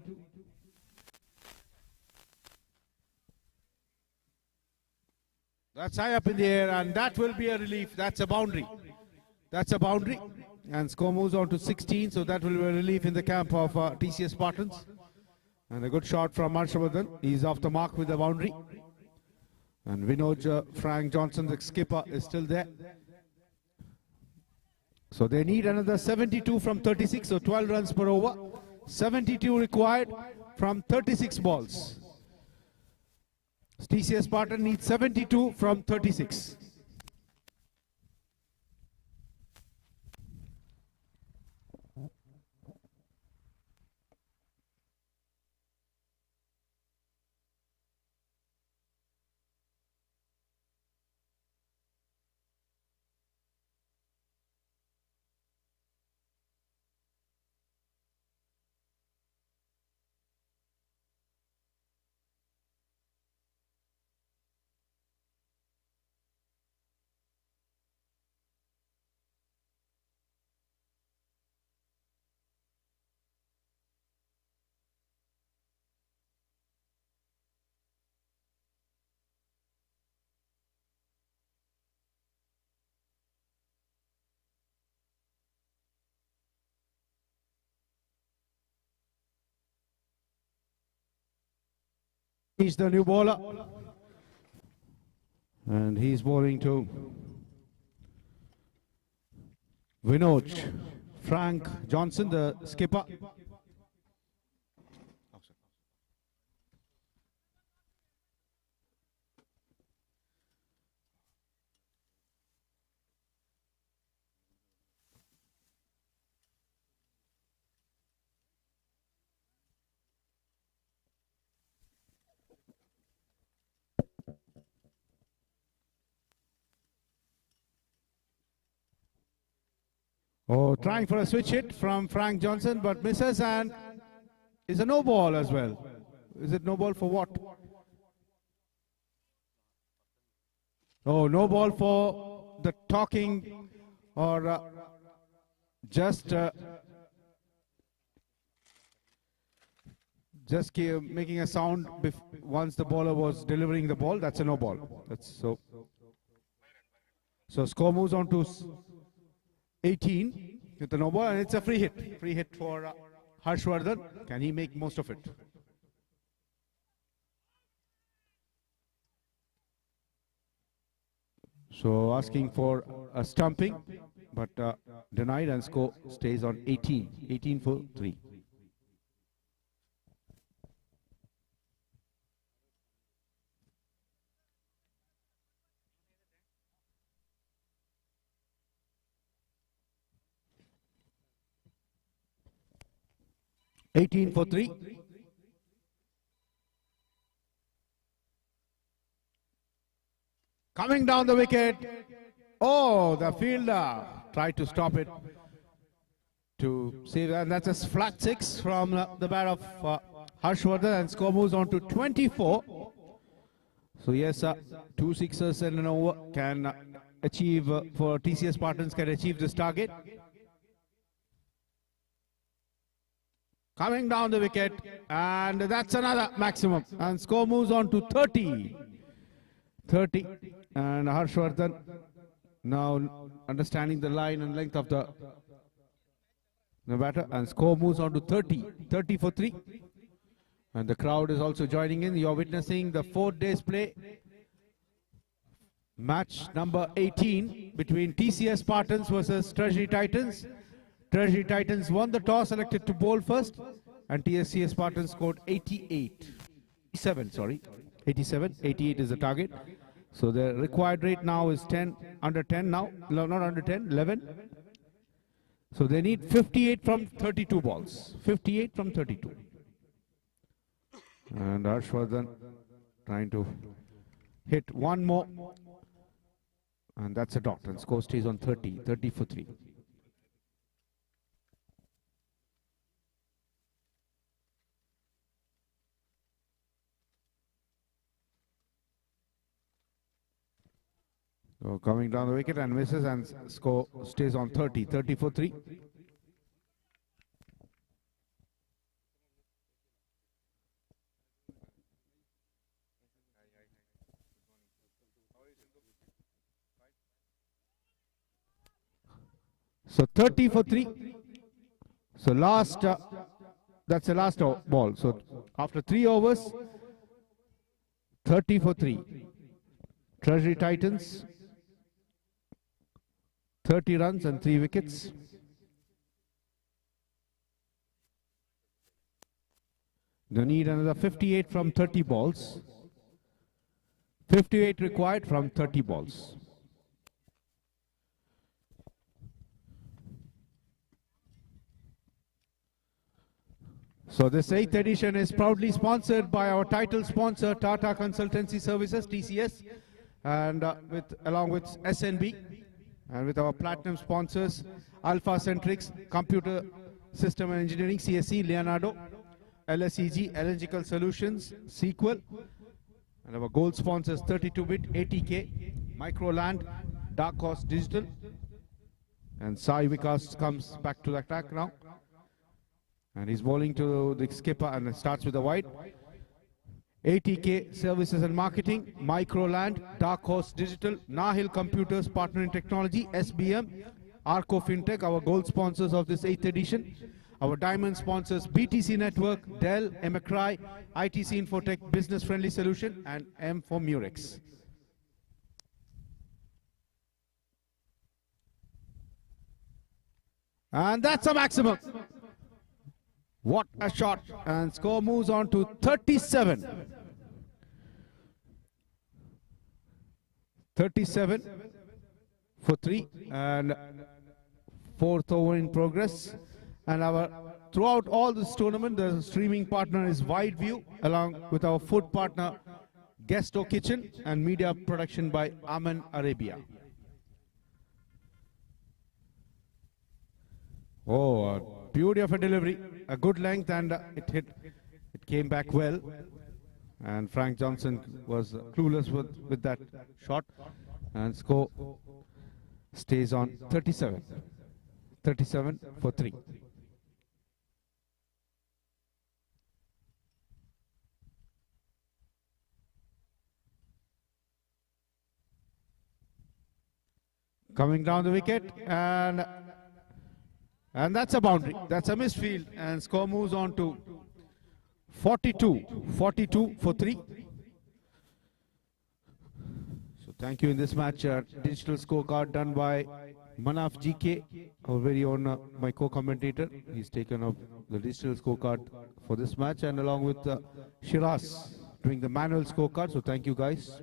That's high up in the air, and that will be a relief. That's a boundary. That's a boundary. And score moves on to 16, so that will be a relief in the camp of TCS Spartans. And a good shot from Harshavardhan. He's off the mark with the boundary. And Vinod Frank Johnson, the skipper, is still there. So they need another 72 from 36, so 12 runs per over. 72 required from 36 balls. TCS Spartan needs 72 from 36. He's the new bowler, and he's bowling to Vinod Frank Johnson, the skipper. Oh, trying for a switch hit from Frank Johnson, but misses, and is a no ball as well. Is it no ball for what? Oh, no ball for the talking, or just making a sound once the bowler was delivering the ball. That's a no ball. That's so. So score moves on to 18 with the no ball, and it's a free hit. Free hit for Harshvardhan. Can he make most of it? So asking for a stumping, but denied, and score stays on 18. 18 for 3. Coming down the wicket. Oh, the fielder tried to stop it to save, and that's a flat 6 from the bat of Harshvardhan, and score moves on to 24. So yes, 2 sixes and an over can achieve for TCS Spartans, can achieve this target. Coming down the wicket, and that's another maximum, and score moves on to 30. 30, and Harshvardhan now understanding the line and length of the batter, and score moves on to 30. 30 for 3. And the crowd is also joining in. You're witnessing the 4 days play. Match number 18 between TCS Spartans versus Treasury Titans. Treasury Titans won the toss, elected to bowl first, and TCS Spartans scored 87, sorry. 87, 88 is the target. So the required rate now is 10, under 10 now, no, not under 10, 11. So they need 58 from 32 balls, 58 from 32. And Harshvardhan trying to hit one more, and that's a dot, and score stays on 30, 30 for 3. So coming down the wicket and misses, and score stays on 30, 30 for 3. So 30 for 3. So last, that's the last ball. So after 3 overs, 30 for 3. Treasury Titans, 30 runs and 3 wickets. They need another 58 from 30 balls. 58 required from 30 balls. So this 8th edition is proudly sponsored by our title sponsor, Tata Consultancy Services, TCS, and along with SNB, and with our platinum sponsors, Alpha Centrics, Computer System and Engineering, CSE, Leonardo, LSEG, Electrical Solutions, Sequel, and our gold sponsors, 32-bit, ATK, Microland, Dark Horse Digital, and Sai Vikas comes back to the attack now. And he's bowling to the skipper, and it starts with the wide. ATK Services and Marketing, Microland, Dark Horse Digital, Nahil Computers, Partner in Technology, SBM, Arco FinTech, our gold sponsors of this 8th edition. Our diamond sponsors, BTC Network, Dell, McRae, ITC Infotech, Business Friendly Solution, and M for Murex. And that's a maximum. What a shot, and score moves on to 37. 37 for 3, and 4th over in progress. And throughout all this tournament, the streaming partner is Wide View, along with our food partner Guesto Kitchen, and media production by Aman Arabia. Oh, a beauty of a delivery, a good length, and it came back well. And Frank Johnson was clueless with that shot, and score stays on 37. 37 for 3. Coming down the wicket, and And that's a boundary. That's a missed field. And score moves on to 42. 42 for 3. So thank you in this match. Digital scorecard done by Manaf GK, our very own my co-commentator. He's taken up the digital scorecard for this match, and along with Shiraz doing the manual scorecard. So thank you guys.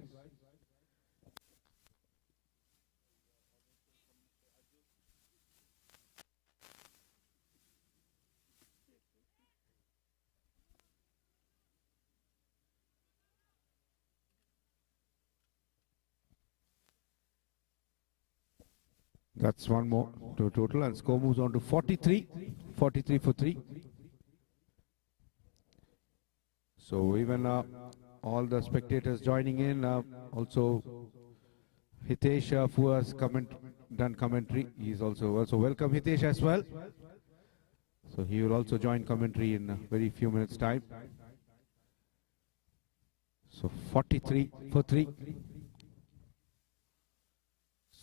That's one more to total, and score moves on to 43. 43 for 3. So even all the spectators joining in, also Hitesh, who has done commentary, he's also welcome Hitesh as well. So he will also join commentary in a very few minutes time. So 43 for 3.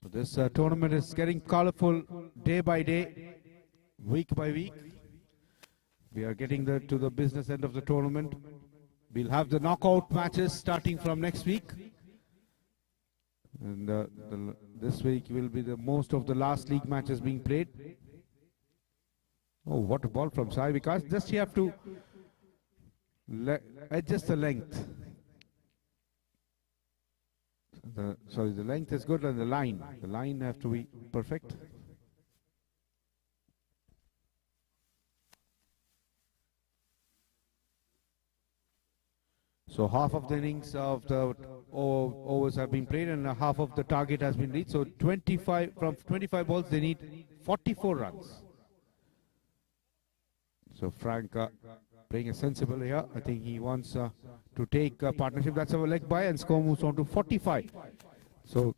So this tournament is getting colorful day by day, week by week. We are getting to the business end of the tournament. We'll have the knockout matches starting from next week. And this week will be the most of the last league matches being played. Oh, what a ball from Sai Vikas. Just you have to adjust the length. Sorry, the length is good, and the line have to be perfect. So half of the innings of the overs have been played, and half of the target has been reached. So 25 from 25 balls, they need 44 runs. So Frank playing a sensible here. I think he wants to take a partnership. That's our leg by, and score moves on to 45. So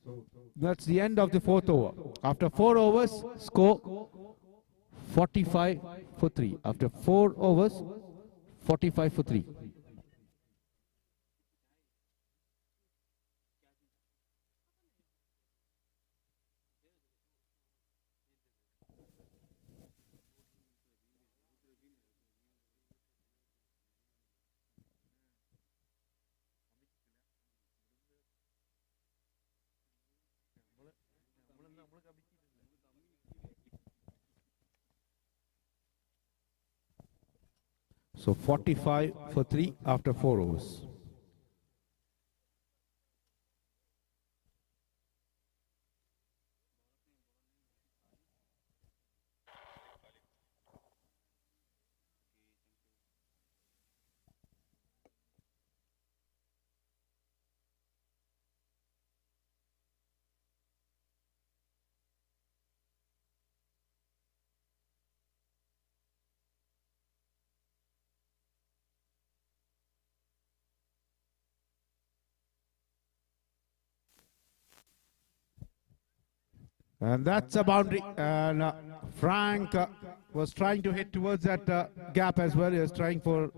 that's the end of the 4th over. After 4 overs, score 45 for 3. After 4 overs, 45 for 3. So 45 for 3 after 4 overs. And that's a boundary. And Frank was trying to hit towards that gap as well. He was trying for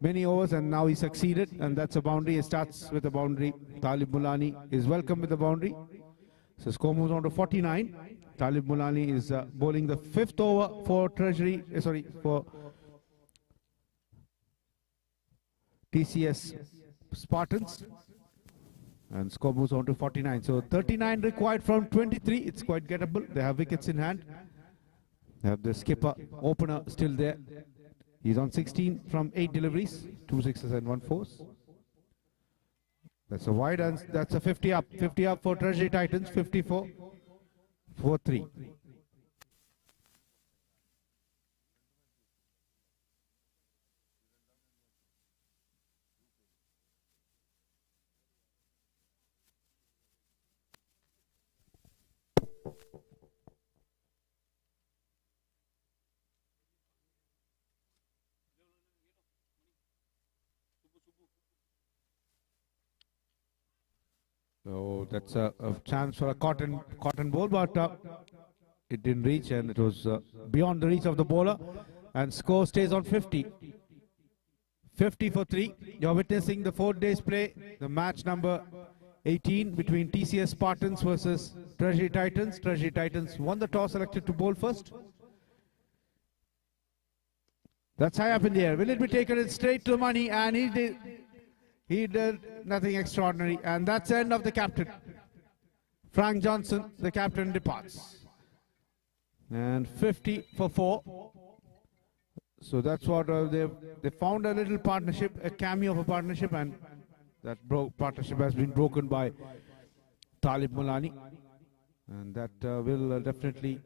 many overs, and now he succeeded. And that's a boundary. He starts with a boundary. Talib Mulani is welcome with the boundary. So score moves on to 49. Talib Mulani is bowling the 5th over for Treasury. For TCS Spartans. And score moves on to 49. So 39 required from 23. It's quite gettable. They have wickets in hand. They have the skipper, opener still there. He's on 16 from 8 deliveries, 2 sixes and 1 fours. That's a wide, and that's a 50 up. 50 up for Treasury Titans, 54 for 3. So that's a chance for a cotton ball, but it didn't reach, and it was beyond the reach of the bowler. And score stays on 50. 50 for 3. You're witnessing the 4 days play, the match number 18 between TCS Spartans versus Treasury Titans. Treasury Titans won the toss, selected to bowl first. That's high up in the air. Will it be taken in straight to the money? And he did nothing extraordinary. And that's the end of the captain. Frank Johnson, the captain, departs. And 50 for 4. So that's what they found a little partnership, a cameo of a partnership, and that partnership has been broken by Talib Mulani. And that will definitely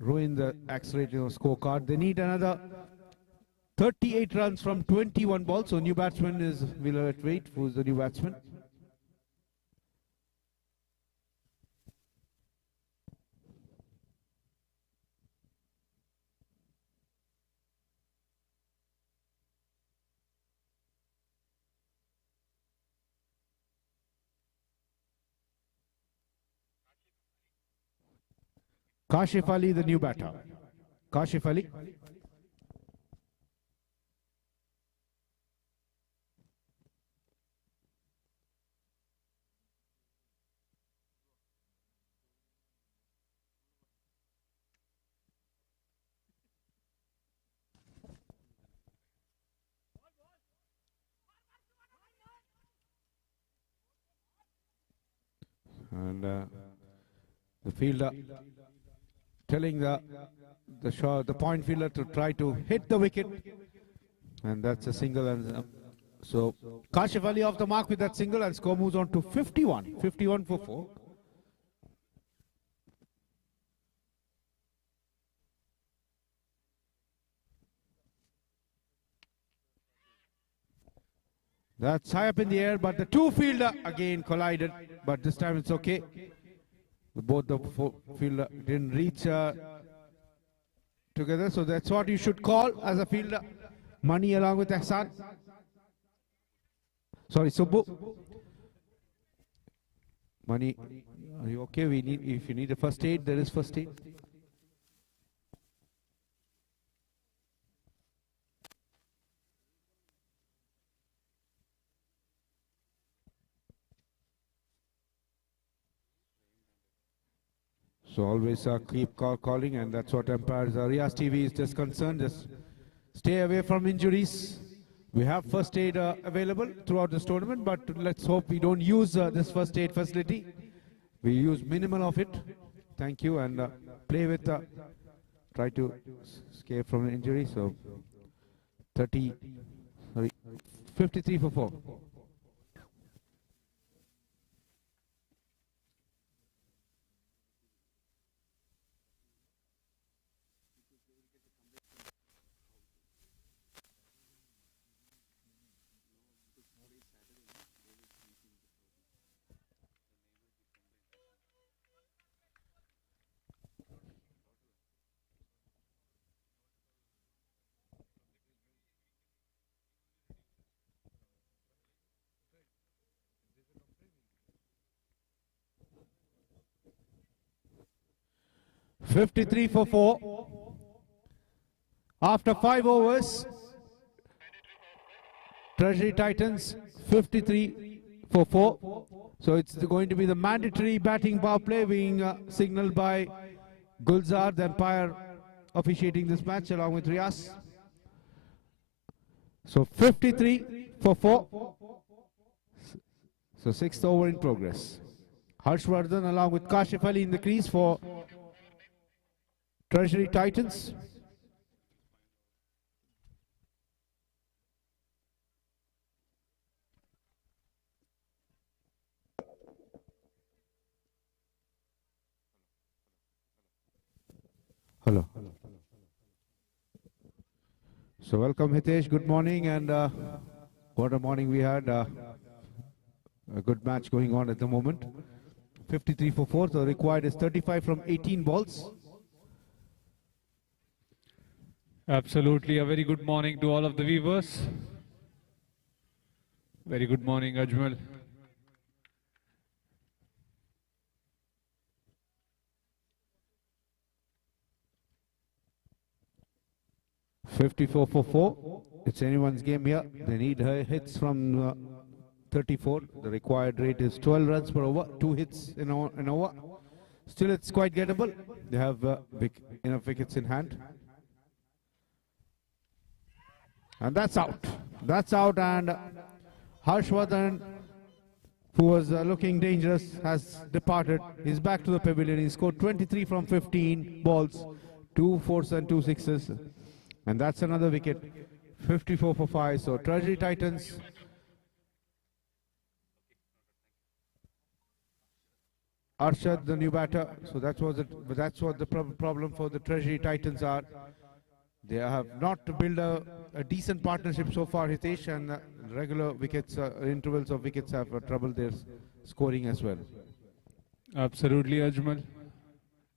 ruin the accelerating of scorecard. They need another 38 runs from 21 balls. So new batsman is Villaret Wait, who is the new batsman. Kashif Ali, the new batter. Kashif Ali. And the fielder telling the point fielder to try to hit the wicket, and that's a single. And so Kashif Ali off the mark with that single, and score moves on to 51 for 4. That's high up in the air, but the two fielder again collided, but this time it's okay. Both the fielder didn't reach together, so that's what you should call as a fielder. Money along with Ahsan. Sorry, Subbu. Money, are you okay? If you need a first aid, there is first aid. So always keep calling, and that's what umpires. Riyaz TV is just concerned. Just stay away from injuries. We have first aid available throughout this tournament, but let's hope we don't use this first aid facility. We use minimal of it. Thank you, and play with, try to escape from an injury. So 53 for 4. 53 for 4. After 5 overs, Treasury Titans 53 for 4. So it's going to be the mandatory batting power play being signaled by Gulzar, the umpire officiating this match along with Riyas. So 53 for 4. So 6th over in progress. Harshvardhan along with Kashif Ali in the crease for Treasury Titans. Hello. So welcome Hitesh, good morning, and what a morning we had. A good match going on at the moment. 53 for 4, so required is 35 from 18 balls. Absolutely, a very good morning to all of the viewers. Very good morning, Ajmal. $54 for 4. It's anyone's game here. They need hits from 34. The required rate is 12 runs per over. 2 hits in an over. Still, it's quite gettable. They have enough wickets in hand. And that's out. That's out, and Harshvardhan, who was looking dangerous, has departed. He's back to the pavilion. He scored 23 from 15 balls, 2 fours and 2 sixes. And that's another wicket, 54 for 5. So Treasury Titans Arshad, the new batter. So that's what the problem for the Treasury Titans are. They have not built a decent partnership so far, Hitesh, and regular wickets, intervals of wickets have troubled their scoring as well. Absolutely, Ajmal.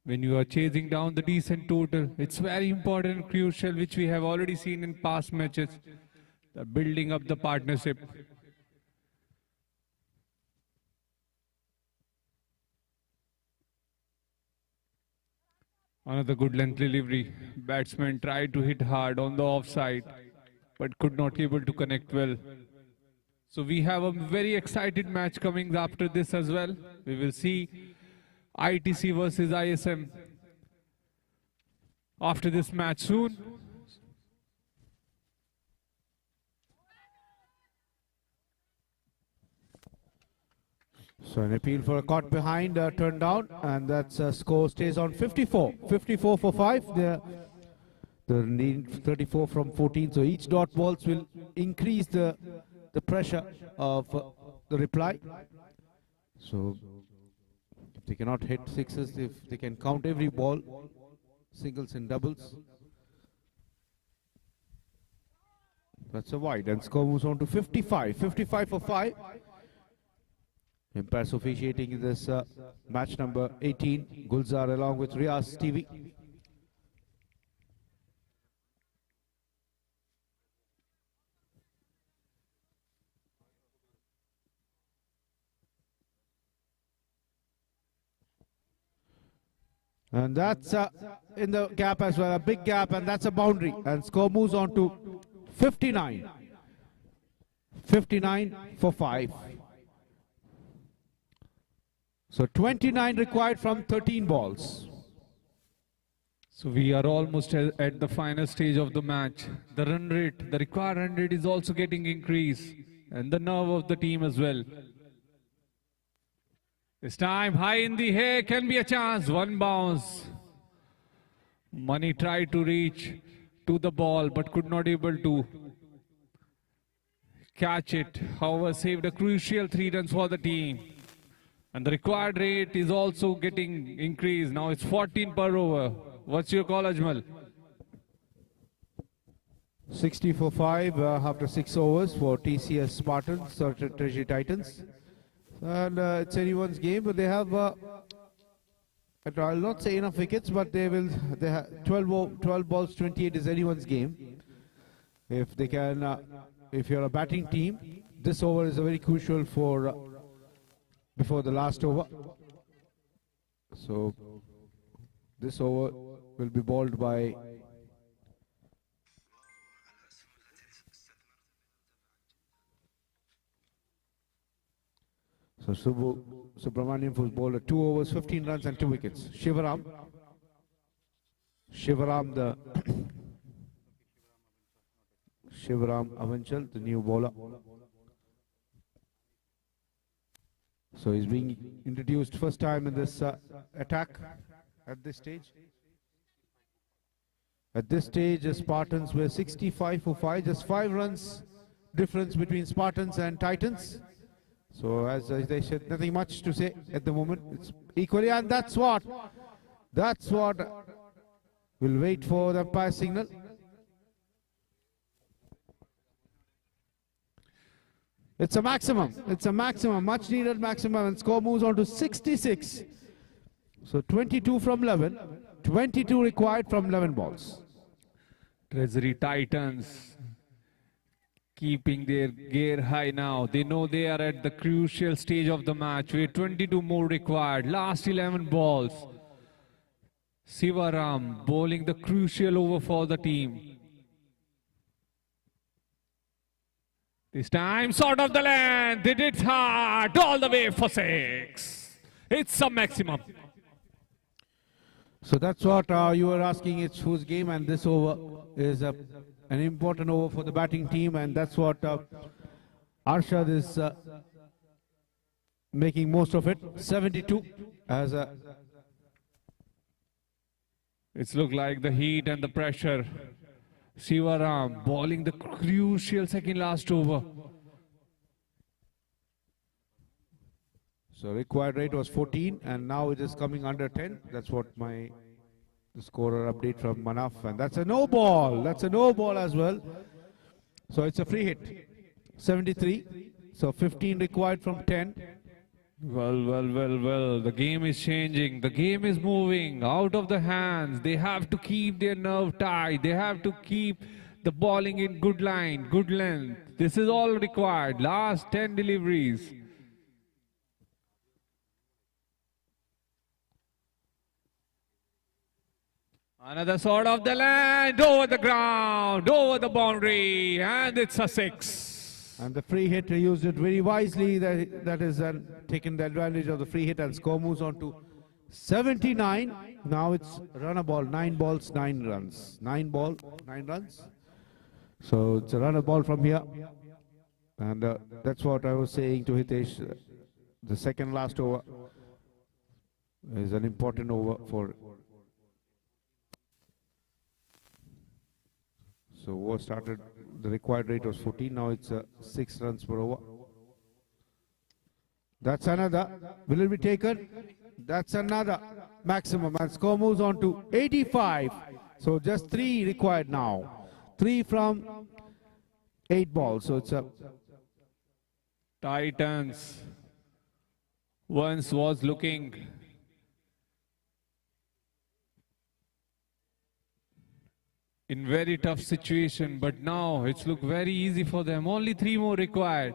When you are chasing down the decent total, it's very important and crucial, which we have already seen in past matches, the building up the partnership. Another good length delivery. Batsman tried to hit hard on the offside, but could not able to connect well. So we have a very excited match coming after this as well. We will see ITC versus ISM after this match soon. So an appeal for a caught behind, turned down, and that's score stays on 54. 54 for 5. The need 34 from 14. So each dot balls will increase the pressure of the reply. So if they cannot hit sixes, if they can count every ball, singles and doubles. That's a wide, and score moves on to 55. 55 for 5. Umpires officiating in this match number 18, Gulzar along with Riaz TV. And that's in the gap as well, a big gap, and that's a boundary. And score moves on to 59. 59 for 5. So 29 required from 13 balls. So we are almost at the final stage of the match. The run rate, the required run rate is also getting increased, and the nerve of the team as well. This time high in the air, can be a chance. One bounce. Money tried to reach to the ball but could not able to catch it. However, saved a crucial 3 runs for the team. And the required rate is also getting increased. Now it's 14 per over. What's your call, Ajmal? 60 for 5 after 6 overs for TCS Spartans, Treasury Titans. And it's anyone's game, but they have, I'll not say enough wickets, but they have 12 balls, 28 is anyone's game. If they can, if you're a batting team, this over is a very crucial for before the last over. So this over will be bowled by Subramaniam, who's bowled at 2 overs, 15 runs and 2 wickets. Shivaram, the Shivaram Avanchal, the new bowler. So he's being introduced first time in this attack at this stage. At this stage, the Spartans were 65 for 5, just 5 runs difference between Spartans and Titans. So as they said, nothing much to say at the moment. It's equally, and that's what we'll wait for the umpire signal. It's a maximum, much needed maximum, and score moves on to 66. So 22 from 11, 22 required from 11 balls. Treasury Titans keeping their gear high now. They know they are at the crucial stage of the match where 22 more required. Last 11 balls. Sivaram bowling the crucial over for the team. This time, sort of the length. They did hard all the way for 6. It's a maximum. So that's what you were asking. It's whose game, and this over is an important over for the batting team, and that's what Arshad is making most of it. 72 as a It's looked like the heat and the pressure. Shivaram bowling the crucial second last over. so required rate was 14, and now it is coming under 10. That's what the scorer update from Manaf, and that's a no ball. That's a no ball as well. So it's a free hit. 73. So 15 required from 10. Well. The game is changing. The game is moving out of the hands. They have to keep their nerve tight. They have to keep the bowling in good line, good length. This is all required. Last 10 deliveries. Another sword of the land, over the ground, over the boundary, and it's a 6. And the free hit, he used it very wisely. That is taken the advantage of the free hit, and score moves on to 79. Now it's runner ball, 9 balls, 9 runs. 9 ball, 9 runs. So it's a runner ball from here. And that's what I was saying to Hitesh. The second last over is an important over for. So over started, the required rate was 14, now it's 6 runs per over. That's another. Will it be taken? That's another maximum, and score moves on to 85. So just 3 required now. 3 from 8 balls. So it's a Titans once was looking in very tough situation, but now it's looked very easy for them. Only 3 more required.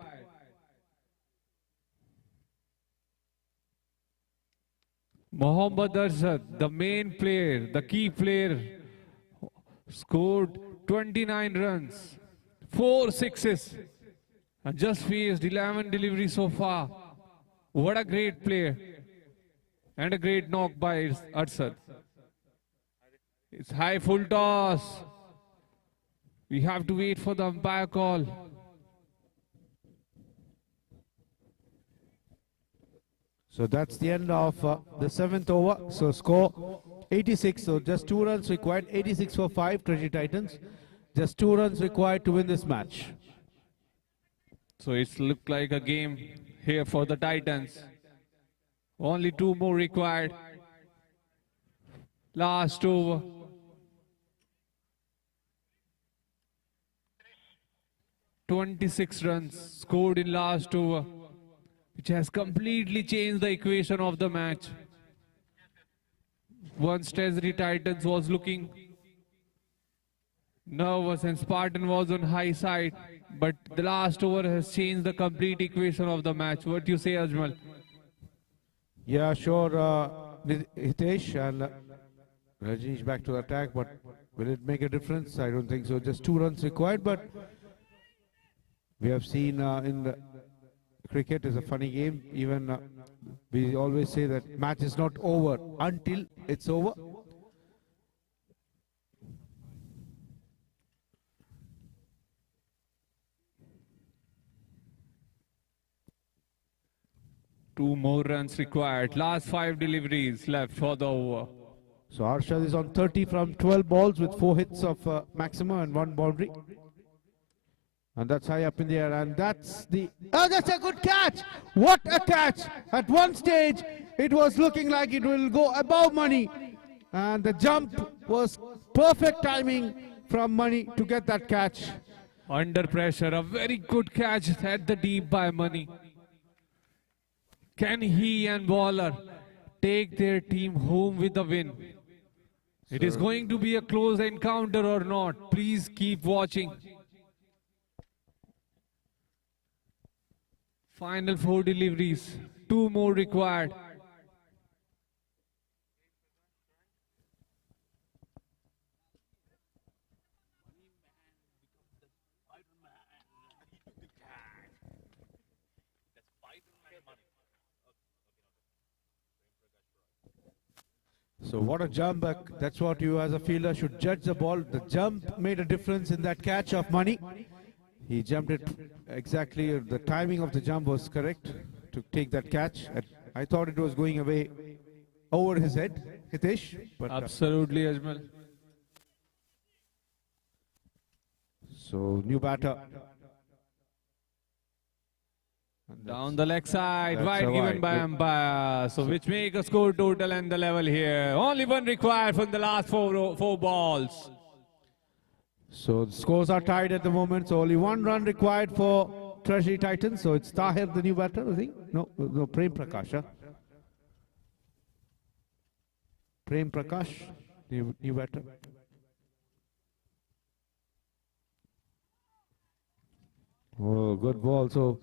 Mohammad Arshad, the main player, the key player, scored 29 runs, 4 sixes, and just faced 11 deliveries so far. What a great player, and a great knock by Arshad. It's high full toss. We have to wait for the umpire call. So that's the end of the 7th over. So score 86. So just 2 runs required. 86 for 5 Treasury Titans. Just 2 runs required to win this match. So it's looked like a game here for the Titans. Only 2 more required. Last over. "26 runs scored in last over, which has completely changed the equation of the match. Once Treasury Titans was looking nervous and Spartan was on high side, but the last over has changed the complete equation of the match. What do you say, Ajmal? Yeah, sure, Hitesh, and Rajneesh back to attack, but will it make a difference? I don't think so. Just 2 runs required, but we have seen in the cricket is a funny game. Even we always say that match is not over until it's over. Two more runs required. Last 5 deliveries left for the over. So Arshad is on 30 from 12 balls with 4 hits of maximum and 1 boundary. And that's high up in the air, and that's the... Oh, that's a good catch! What a catch! At one stage, it was looking like it will go above Money. And the jump was perfect timing from Money to get that catch. Under pressure, a very good catch at the deep by Money. Can he and Waller take their team home with the win? It is going to be a close encounter or not. Please keep watching. Final 4 deliveries, 2 more required. So what a jump. That's what you as a fielder should judge the ball. The jump made a difference in that catch of Money. He jumped it exactly. The timing of the jump was correct to take that catch. I thought it was going away over his head, Hitesh. But Absolutely, Ajmal. so new batter. And Down the leg side, that's wide a given wide. by umpire. So which make a score total and the level here. Only one required from the last four balls. So the scores are tied at the moment. So only 1 run required for Treasury Titans. So it's Tahir, the new batter, I think. No, Prem Prakash. Huh? Prem Prakash, new batter. Oh, good ball. So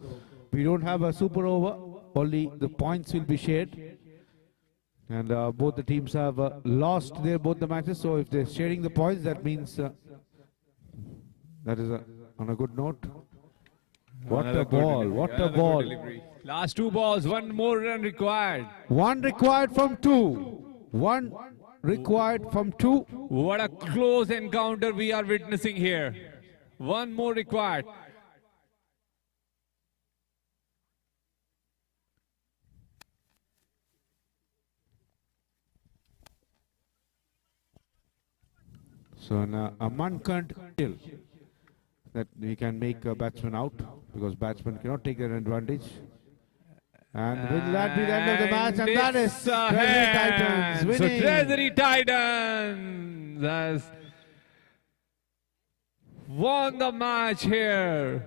we don't have a super over. Only the points will be shared. And both the teams have lost both the matches. So if they're sharing the points, that means that is on a good note. What Another a good ball. delivery, What a another good ball. delivery. Last 2 balls, 1 more run required. 1 required from 2. 1 required from 2. What a close encounter we are witnessing here. 1 more required. So now a Mankant still that we can make a batsman out because batsman cannot take that advantage. And will that be the end of the match? And that is it's a Treasury hand. Titans So winning. Treasury Titans has won the match here.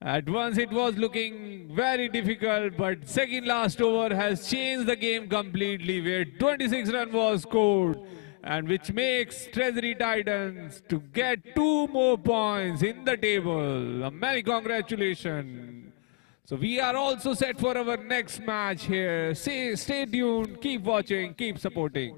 At once it was looking very difficult, but second last over has changed the game completely, where 26 runs was scored, and which makes Treasury Titans to get 2 more points in the table. Many congratulations. So we are also set for our next match here. Stay tuned, keep watching, keep supporting.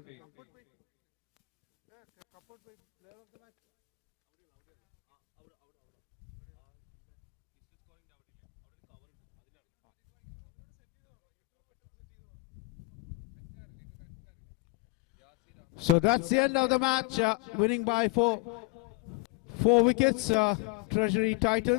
So that's the end of the match. Winning by four wickets. Treasury Titans.